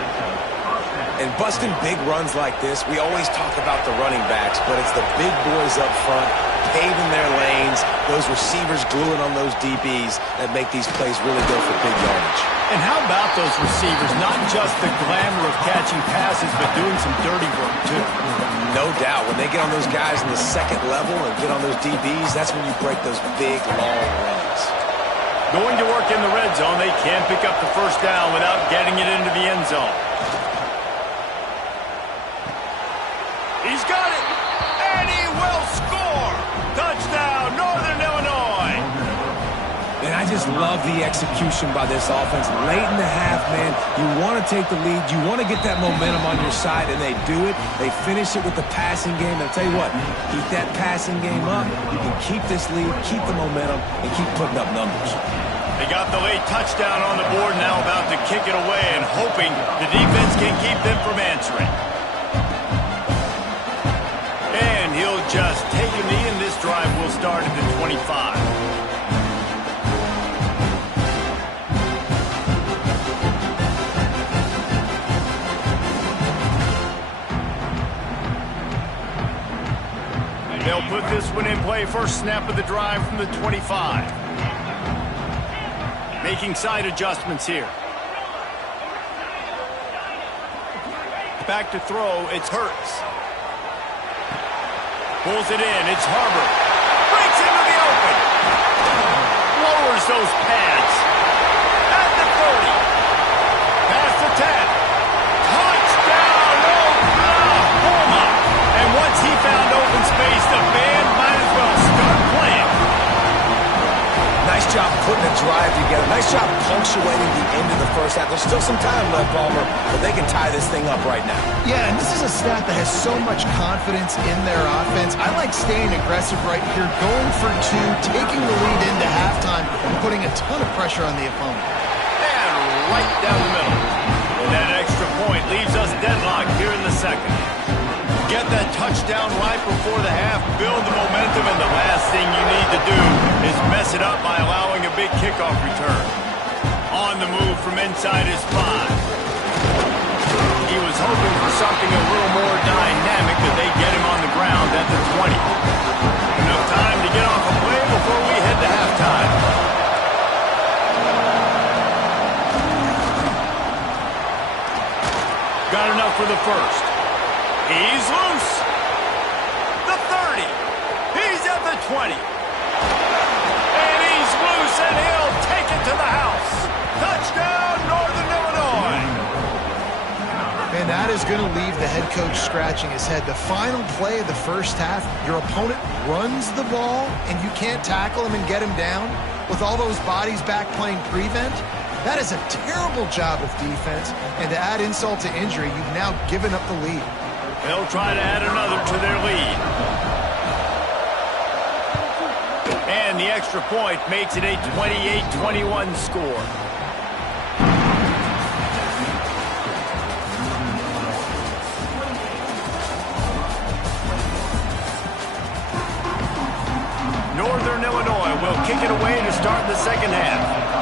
And busting big runs like this, we always talk about the running backs, but it's the big boys up front, paving their lanes, those receivers gluing on those DBs that make these plays really go for big yardage. And how about those receivers? Not just the glamour of catching passes, but doing some dirty work, too. No doubt. When they get on those guys in the second level and get on those DBs, that's when you break those big, long runs. Going to work in the red zone, they can't pick up the first down without getting it into the end zone. just love the execution by this offense. Late in the half, man, you want to take the lead. You want to get that momentum on your side, and they do it. They finish it with the passing game. And I'll tell you what, keep that passing game up. You can keep this lead, keep the momentum, and keep putting up numbers. They got the late touchdown on the board, now about to kick it away and hoping the defense can keep them from answering. And he'll just take a knee, and this drive will start at the 25. They'll put this one in play. First snap of the drive from the 25. Making side adjustments here. Back to throw, it's Hurts. Pulls it in, it's Harbor. Breaks into the open. Lowers those pads. At the 30. Past the 10. Touchdown, Oklahoma! And once he found open space, the band might as well start playing. Nice job putting a drive together. Nice job punctuating the end of the first half. There's still some time left, Palmer, but they can tie this thing up right now. Yeah, and this is a staff that has so much confidence in their offense. I like staying aggressive right here, going for two, taking the lead into halftime, and putting a ton of pressure on the opponent. And right down the middle. And that extra point leaves us deadlocked here in the second. Get that touchdown right before the half, build the momentum, and the last thing you need to do is mess it up by allowing a big kickoff return. On the move from inside his 5. He was hoping for something a little more dynamic, but they get him on the ground at the 20. Enough time to get off a play before we head to halftime. Got enough for the first. He's loose. The 30. He's at the 20. And he's loose, and he'll take it to the house. Touchdown, Northern Illinois. And that is going to leave the head coach scratching his head. The final play of the first half, your opponent runs the ball, and you can't tackle him and get him down with all those bodies back playing prevent. That is a terrible job of defense, and to add insult to injury, you've now given up the lead. They'll try to add another to their lead. And the extra point makes it a 28-21 score. Northern Illinois will kick it away to start the second half.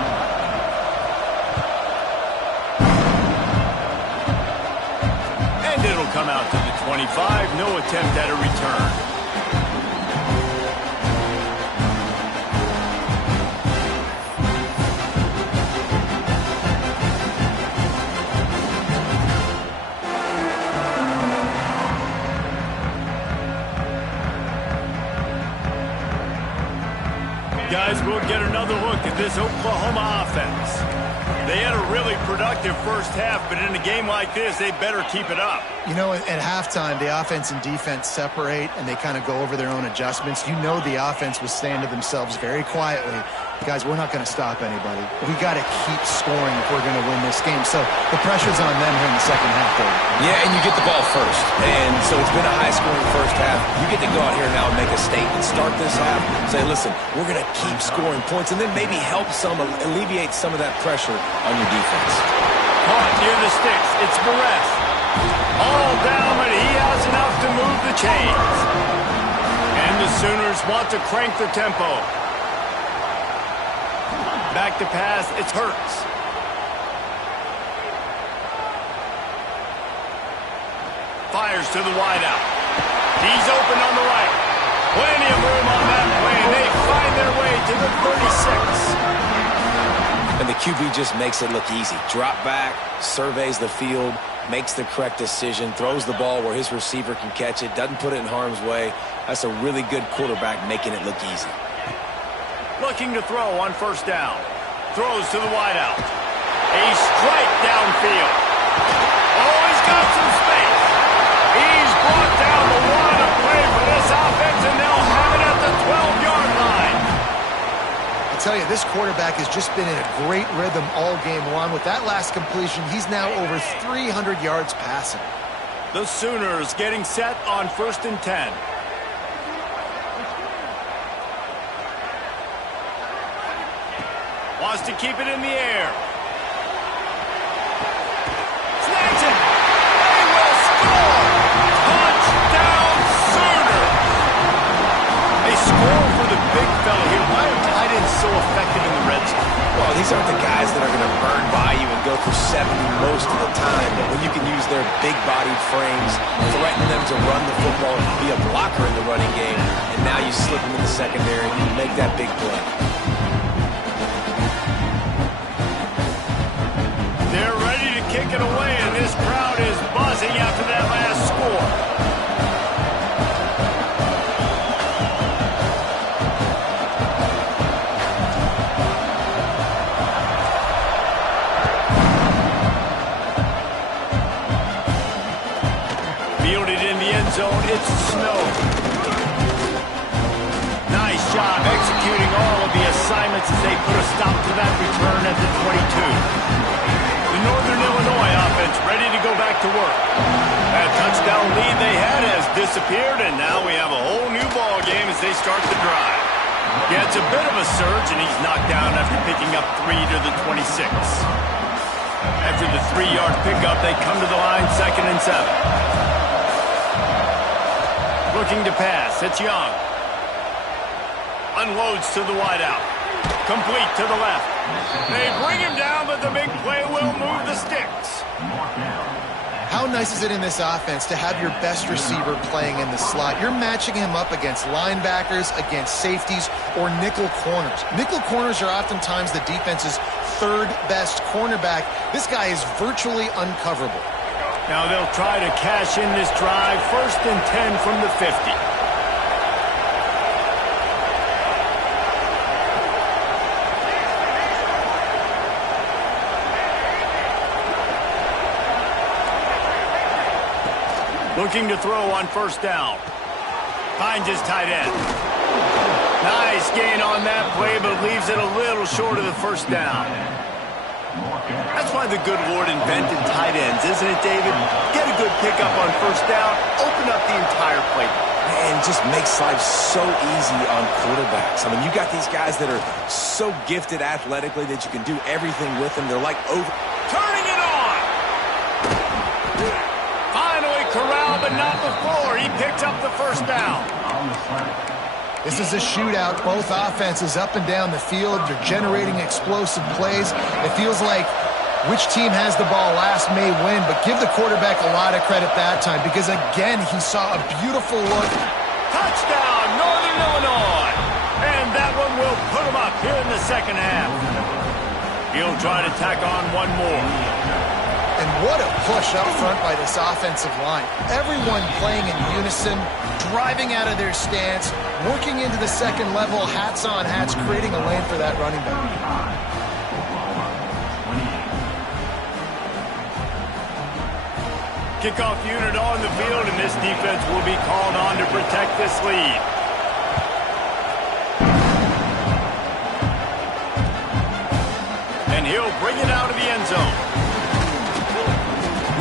It'll come out to the 25. No attempt at a return. Guys, we'll get another look at this Oklahoma offense. They had a really productive first half, but in a game like this, they better keep it up. You know, at halftime, the offense and defense separate, and they kind of go over their own adjustments. You know the offense was saying to themselves very quietly, guys, we're not going to stop anybody. We got to keep scoring if we're going to win this game. So the pressure's on them here in the second half, Dave. Yeah, and you get the ball first. And so it's been a high-scoring first half. You get to go out here now and make a statement. Start this half. Say, listen, we're going to keep scoring points and then maybe help alleviate some of that pressure on your defense. Caught near the sticks. It's Barres. All down, but he has enough to move the chains. And the Sooners want to crank the tempo. Back to pass, it's Hurts. Fires to the wideout. He's open on the right. Plenty of room on that play, and they find their way to the 36. And the QB just makes it look easy. Drop back, surveys the field, makes the correct decision, throws the ball where his receiver can catch it, doesn't put it in harm's way. That's a really good quarterback making it look easy. Looking to throw on first down. Throws to the wideout. A strike downfield. Oh, he's got some space. He's brought down the one to play for this offense, and they'll have it at the 12-yard line. tell you, this quarterback has just been in a great rhythm all game long. With that last completion, he's now over 300 yards passing. The Sooners getting set on 1st and 10. Wants to keep it in the air. Snags it. They will score. Touchdown Sooners. A score for the big fella here. Why are tight ends so effective in the red zone? Well, these aren't the guys that are going to burn by you and go for 70 most of the time. But when you can use their big-bodied frames, threaten them to run the football, be a blocker in the running game, and now you slip them in the secondary and you make that big play. They're ready to kick it away, and this crowd is buzzing after that last score. Fielded in the end zone, it's Snow. Nice job executing all of the assignments as they put a stop to that return at the 22. The Northern Illinois offense ready to go back to work. That touchdown lead they had has disappeared, and now we have a whole new ball game as they start the drive. Yeah, it's a bit of a surge, and he's knocked down after picking up 3 to the 26. After the 3-yard pickup, they come to the line 2nd and 7. Looking to pass, it's Young. Unloads to the wideout. Complete to the left. They bring him down, but the big play will move the sticks. How nice is it in this offense to have your best receiver playing in the slot? You're matching him up against linebackers, against safeties, or nickel corners. Nickel corners are oftentimes the defense's 3rd best cornerback. This guy is virtually uncoverable. Now they'll try to cash in this drive. 1st and 10 from the 50. Looking to throw on 1st down. Finds his tight end. Nice gain on that play, but leaves it a little short of the 1st down. That's why the good Lord invented tight ends, isn't it, David? Get a good pickup on 1st down, open up the entire play. And it just makes life so easy on quarterbacks. I mean, you got these guys that are so gifted athletically that you can do everything with them. They're like turning it on! Finally corralled, but not before. He picked up the 1st down. This is a shootout. Both offenses up and down the field. They're generating explosive plays. It feels like which team has the ball last may win, but give the quarterback a lot of credit that time because, again, he saw a beautiful look. Touchdown, Northern Illinois! And that one will put him up here in the 2nd half. He'll try to tack on one more. And what a push up front by this offensive line. Everyone playing in unison, driving out of their stance, working into the 2nd level, hats on hats, creating a lane for that running back. Kickoff unit on the field, and this defense will be called on to protect this lead. And he'll bring it out of the end zone.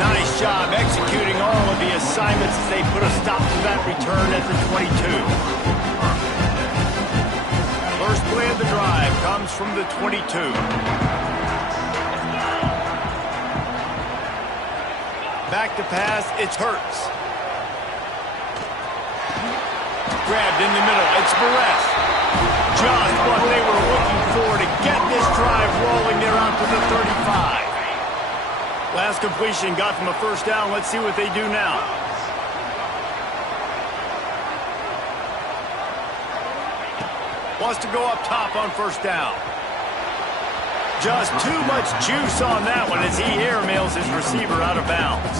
Nice job executing all of the assignments as they put a stop to that return at the 22. First play of the drive comes from the 22. Back to pass, it's Hurts. Grabbed in the middle, it's Barres. Just what they were looking for to get this drive rolling. They're out to the 35. Last completion got them a 1st down. Let's see what they do now. Wants to go up top on 1st down. Just too much juice on that one as he airmails his receiver out of bounds.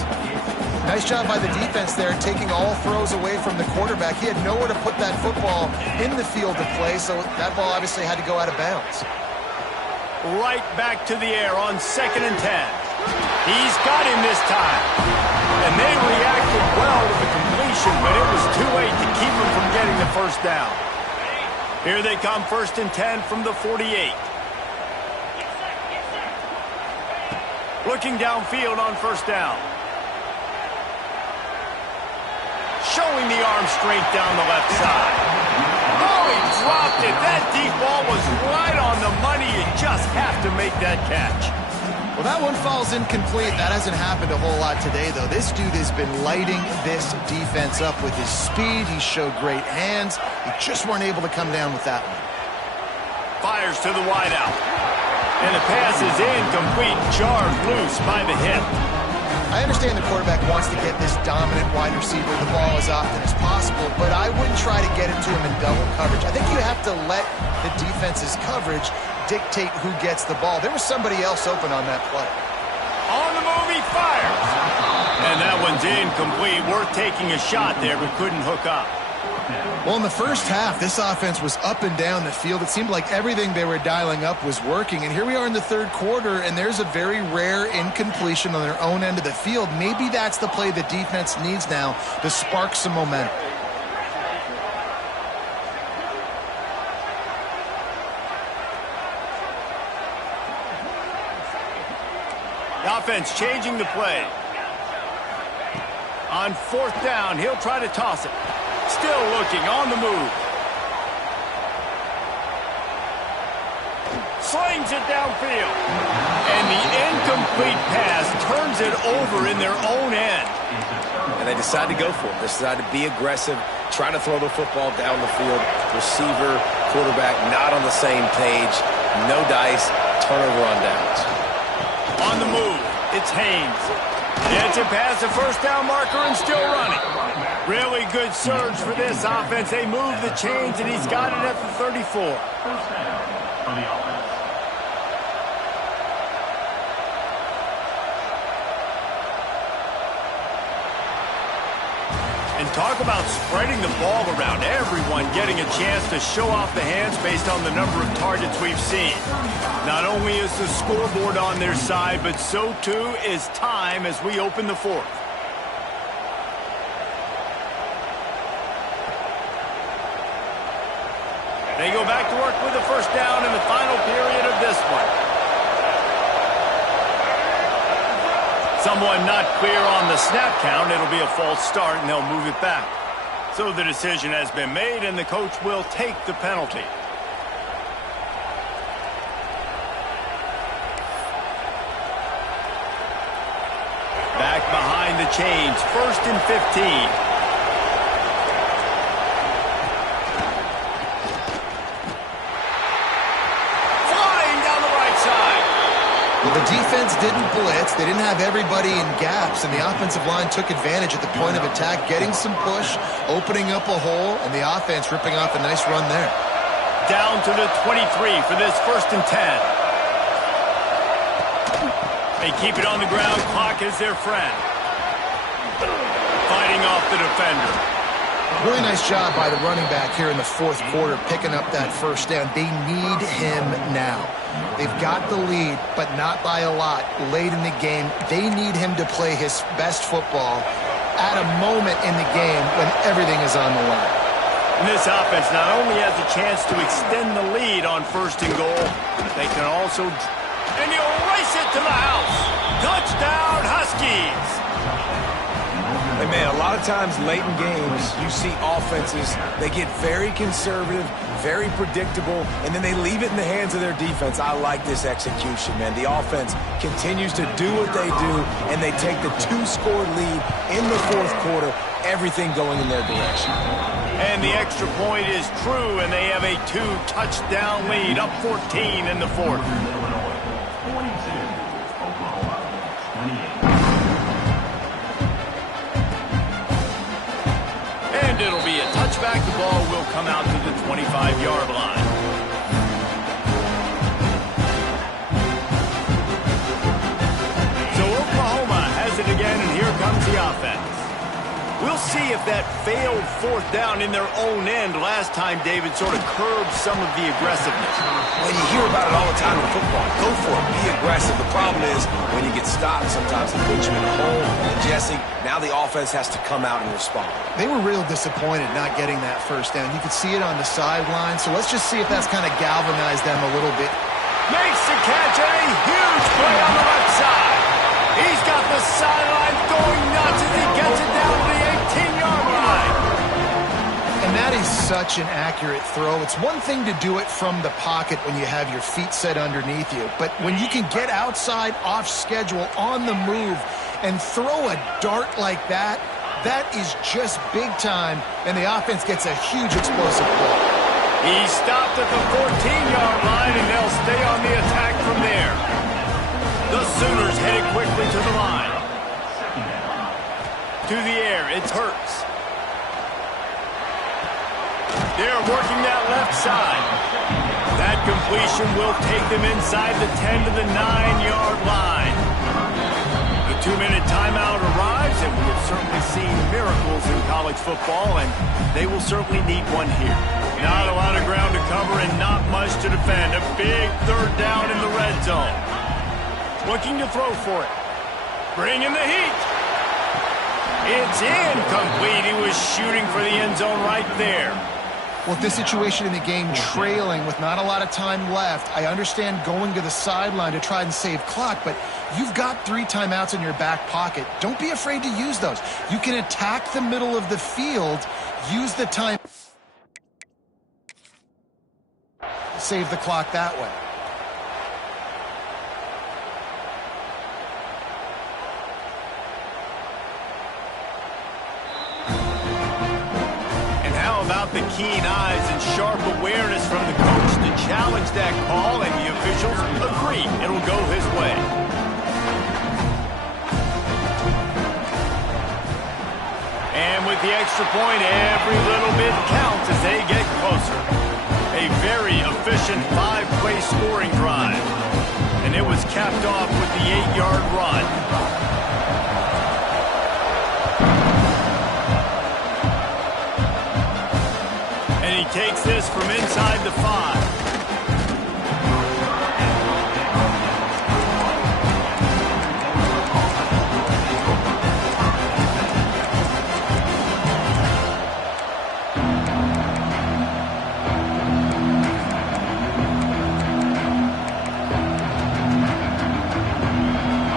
Nice job by the defense there, taking all throws away from the quarterback. He had nowhere to put that football in the field to play, so that ball obviously had to go out of bounds. Right back to the air on 2nd and 10. He's got him this time. And they reacted well to the completion, but it was too late to keep him from getting the 1st down. Here they come, 1st and 10 from the 48. Looking downfield on 1st down. Showing the arm strength down the left side. Oh, he dropped it. That deep ball was right on the money. You just have to make that catch. Well, that one falls incomplete. That hasn't happened a whole lot today, though. This dude has been lighting this defense up with his speed. He showed great hands. He just weren't able to come down with that one. Fires to the wideout. And the pass is incomplete. Jarred loose by the hip. I understand the quarterback wants to get this dominant wide receiver the ball as often as possible, but I wouldn't try to get it to him in double coverage. I think you have to let the defense's coverage dictate who gets the ball. There was somebody else open on that play. On the move, he fires. And that one's incomplete. Worth taking a shot there, but couldn't hook up. Well, in the first half, this offense was up and down the field. It seemed like everything they were dialing up was working. And here we are in the 3rd quarter, and there's a very rare incompletion on their own end of the field. Maybe that's the play the defense needs now to spark some momentum. The offense changing the play. On 4th down, he'll try to toss it. Still looking, on the move. Slings it downfield. And the incomplete pass turns it over in their own end. And they decide to go for it. They decide to be aggressive, try to throw the football down the field. Receiver, quarterback, not on the same page. No dice, turnover on downs. On the move, it's Haynes. Gets it past the 1st down marker and still running. Really good surge for this offense. They move the chains, and he's got it at the 34. 1st down for the offense. And talk about spreading the ball around. Everyone getting a chance to show off the hands based on the number of targets we've seen. Not only is the scoreboard on their side, but so too is time as we open the 4th. They go back to work with the 1st down in the final period of this one. Someone not clear on the snap count. It'll be a false start, and they'll move it back. So the decision has been made, and the coach will take the penalty. Back behind the chains, 1st and 15. Well, the defense didn't blitz. They didn't have everybody in gaps, and the offensive line took advantage at the point of attack, getting some push, opening up a hole, and the offense ripping off a nice run there. Down to the 23 for this 1st and 10. They keep it on the ground. Clock is their friend. Fighting off the defender. Really nice job by the running back here in the 4th quarter, picking up that 1st down. They need him now. They've got the lead, but not by a lot late in the game. They need him to play his best football at a moment in the game when everything is on the line. And this offense not only has a chance to extend the lead on 1st and goal, they can also... And he'll race it to the house. Touchdown, Huskies. Hey, man, a lot of times late in games, you see offenses, they get very conservative, very predictable, and then they leave it in the hands of their defense. I like this execution, man. The offense continues to do what they do, and they take the 2-score lead in the 4th quarter, everything going in their direction. And the extra point is true, and they have a 2-touchdown lead, up 14 in the 4th. And it'll be a touchback. The ball will come out to the 25-yard line. So Oklahoma has it again, and here comes the offense. We'll see if that failed fourth down in their own end last time, David, sort of curbed some of the aggressiveness. Well, you hear about it all the time in football. Go for it. Be aggressive. The problem is when you get stopped, sometimes it puts you in a hole. And Jesse, now the offense has to come out and respond. They were real disappointed not getting that first down. You could see it on the sideline. So let's just see if that's kind of galvanized them a little bit. Makes the catch, and a huge play on the left side. He's got the sideline going nuts as he gets it down to the 18-yard line. And that is such an accurate throw. It's one thing to do it from the pocket when you have your feet set underneath you, but when you can get outside, off schedule, on the move, and throw a dart like that, that is just big time, and the offense gets a huge explosive play. He stopped at the 14-yard line, and they'll stay on the attack from there. The Sooners headed quickly to the line. To the air, it's Hurts. They're working that left side. That completion will take them inside the 10 to the 9-yard line. The 2-minute timeout arrives, and we have certainly seen miracles in college football, and they will certainly need one here. Not a lot of ground to cover and not much to defend. A big third down in the red zone. Looking to throw for it. Bringing the heat. It's incomplete. He was shooting for the end zone right there. Well, this situation in the game, trailing with not a lot of time left, I understand going to the sideline to try and save clock, but you've got 3 timeouts in your back pocket. Don't be afraid to use those. You can attack the middle of the field, use the time, save the clock that way. About the keen eyes and sharp awareness from the coach to challenge that call, and the officials agree it'll go his way. And with the extra point, every little bit counts as they get closer. A very efficient 5-play scoring drive. And it was capped off with the 8-yard run. Takes this from inside the 5.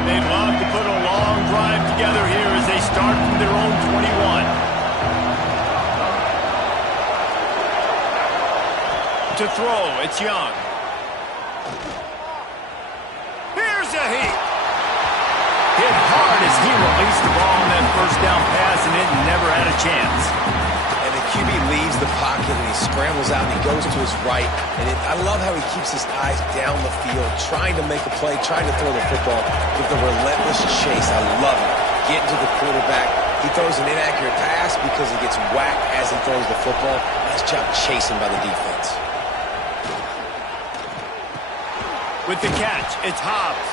They love to put a long drive together here as they start from their own 21. To throw, it's Young. Here's a heat. Hit hard as he released the ball on that first down pass, and it never had a chance. And the QB leaves the pocket, and he scrambles out, and he goes to his right. And I love how he keeps his eyes down the field, trying to make a play, trying to throw the football with a relentless chase. I love it. Getting to the quarterback. He throws an inaccurate pass because he gets whacked as he throws the football. Nice job chasing by the defense. With the catch, it's Hobbs.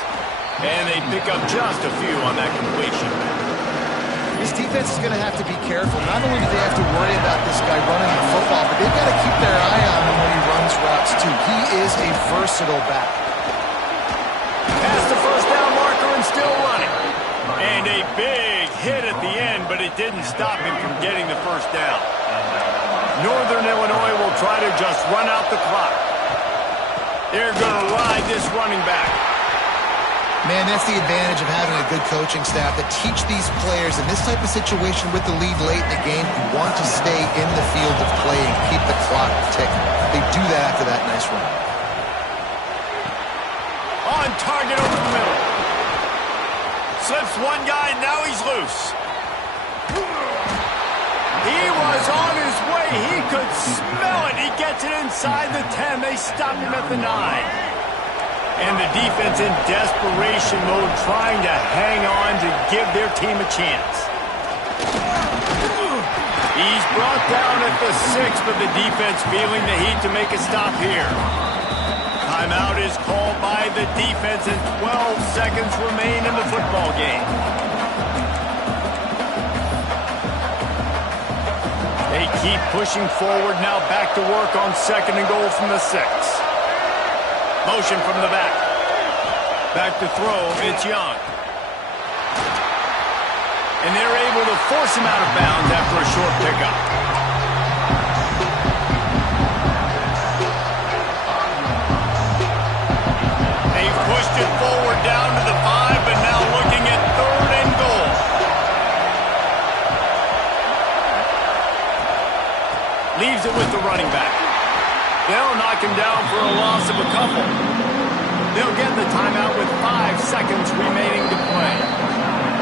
And they pick up just a few on that completion. This defense is going to have to be careful. Not only do they have to worry about this guy running the football, but they've got to keep their eye on him when he runs routes, too. He is a versatile back. Past the first down marker and still running. And a big hit at the end, but it didn't stop him from getting the first down. Northern Illinois will try to just run out the clock. They're going to ride this running back. Man, that's the advantage of having a good coaching staff that teach these players in this type of situation with the lead late in the game who want to stay in the field of play and keep the clock ticking. They do that after that nice run. On target over the middle. Slips one guy, now he's loose. He was on his way. He could smell it. He gets it inside the 10. They stop him at the 9. And the defense in desperation mode trying to hang on to give their team a chance. He's brought down at the 6, but the defense feeling the heat to make a stop here. Timeout is called by the defense and 12 seconds remain in the football game. They keep pushing forward, now back to work on 2nd and goal from the 6. Motion from the back. Back to throw, it's Young. And they're able to force him out of bounds after a short pickup. They've pushed it forward down to the 5, but now looking at 3rd and goal. Leaves it with the running back. They'll knock him down for a loss of a couple. They'll get the timeout with 5 seconds remaining to play.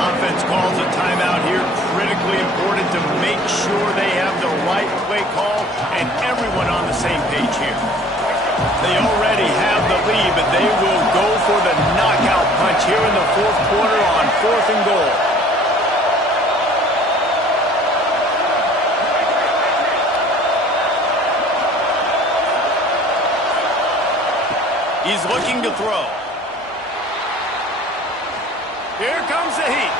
Offense calls a timeout here. Critically important to make sure they have the right play call and everyone on the same page here. They already have the lead, but they will go for the knockout punch here in the 4th quarter on 4th and goal. He's looking to throw. Here comes the heat.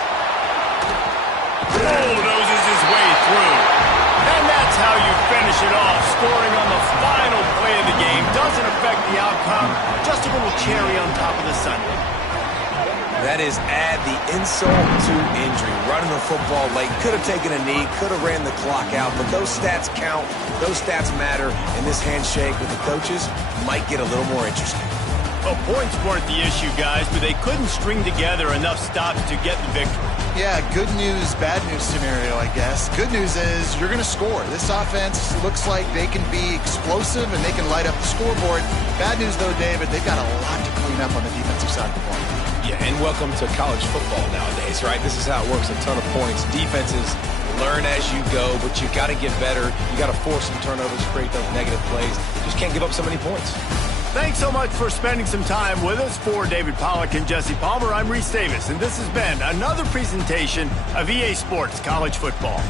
Bulldozes his way through. And that's how you finish it off. Scoring on the final play of the game doesn't affect the outcome. Just a little cherry on top of the sundae. That is add the insult to injury. Running the football late, could have taken a knee, could have ran the clock out, but those stats count, those stats matter, and this handshake with the coaches might get a little more interesting. Well, points weren't the issue, guys, but they couldn't string together enough stops to get the victory. Yeah, good news, bad news scenario, I guess. Good news is you're going to score. This offense looks like they can be explosive and they can light up the scoreboard. Bad news, though, David, they've got a lot to clean up on the defensive side of the ball. Yeah, and welcome to college football nowadays, right? This is how it works, a ton of points. Defenses learn as you go, but you got to get better. You got to force some turnovers, create those negative plays. Just can't give up so many points. Thanks so much for spending some time with us. For David Pollack and Jesse Palmer, I'm Reese Davis, and this has been another presentation of EA Sports College Football.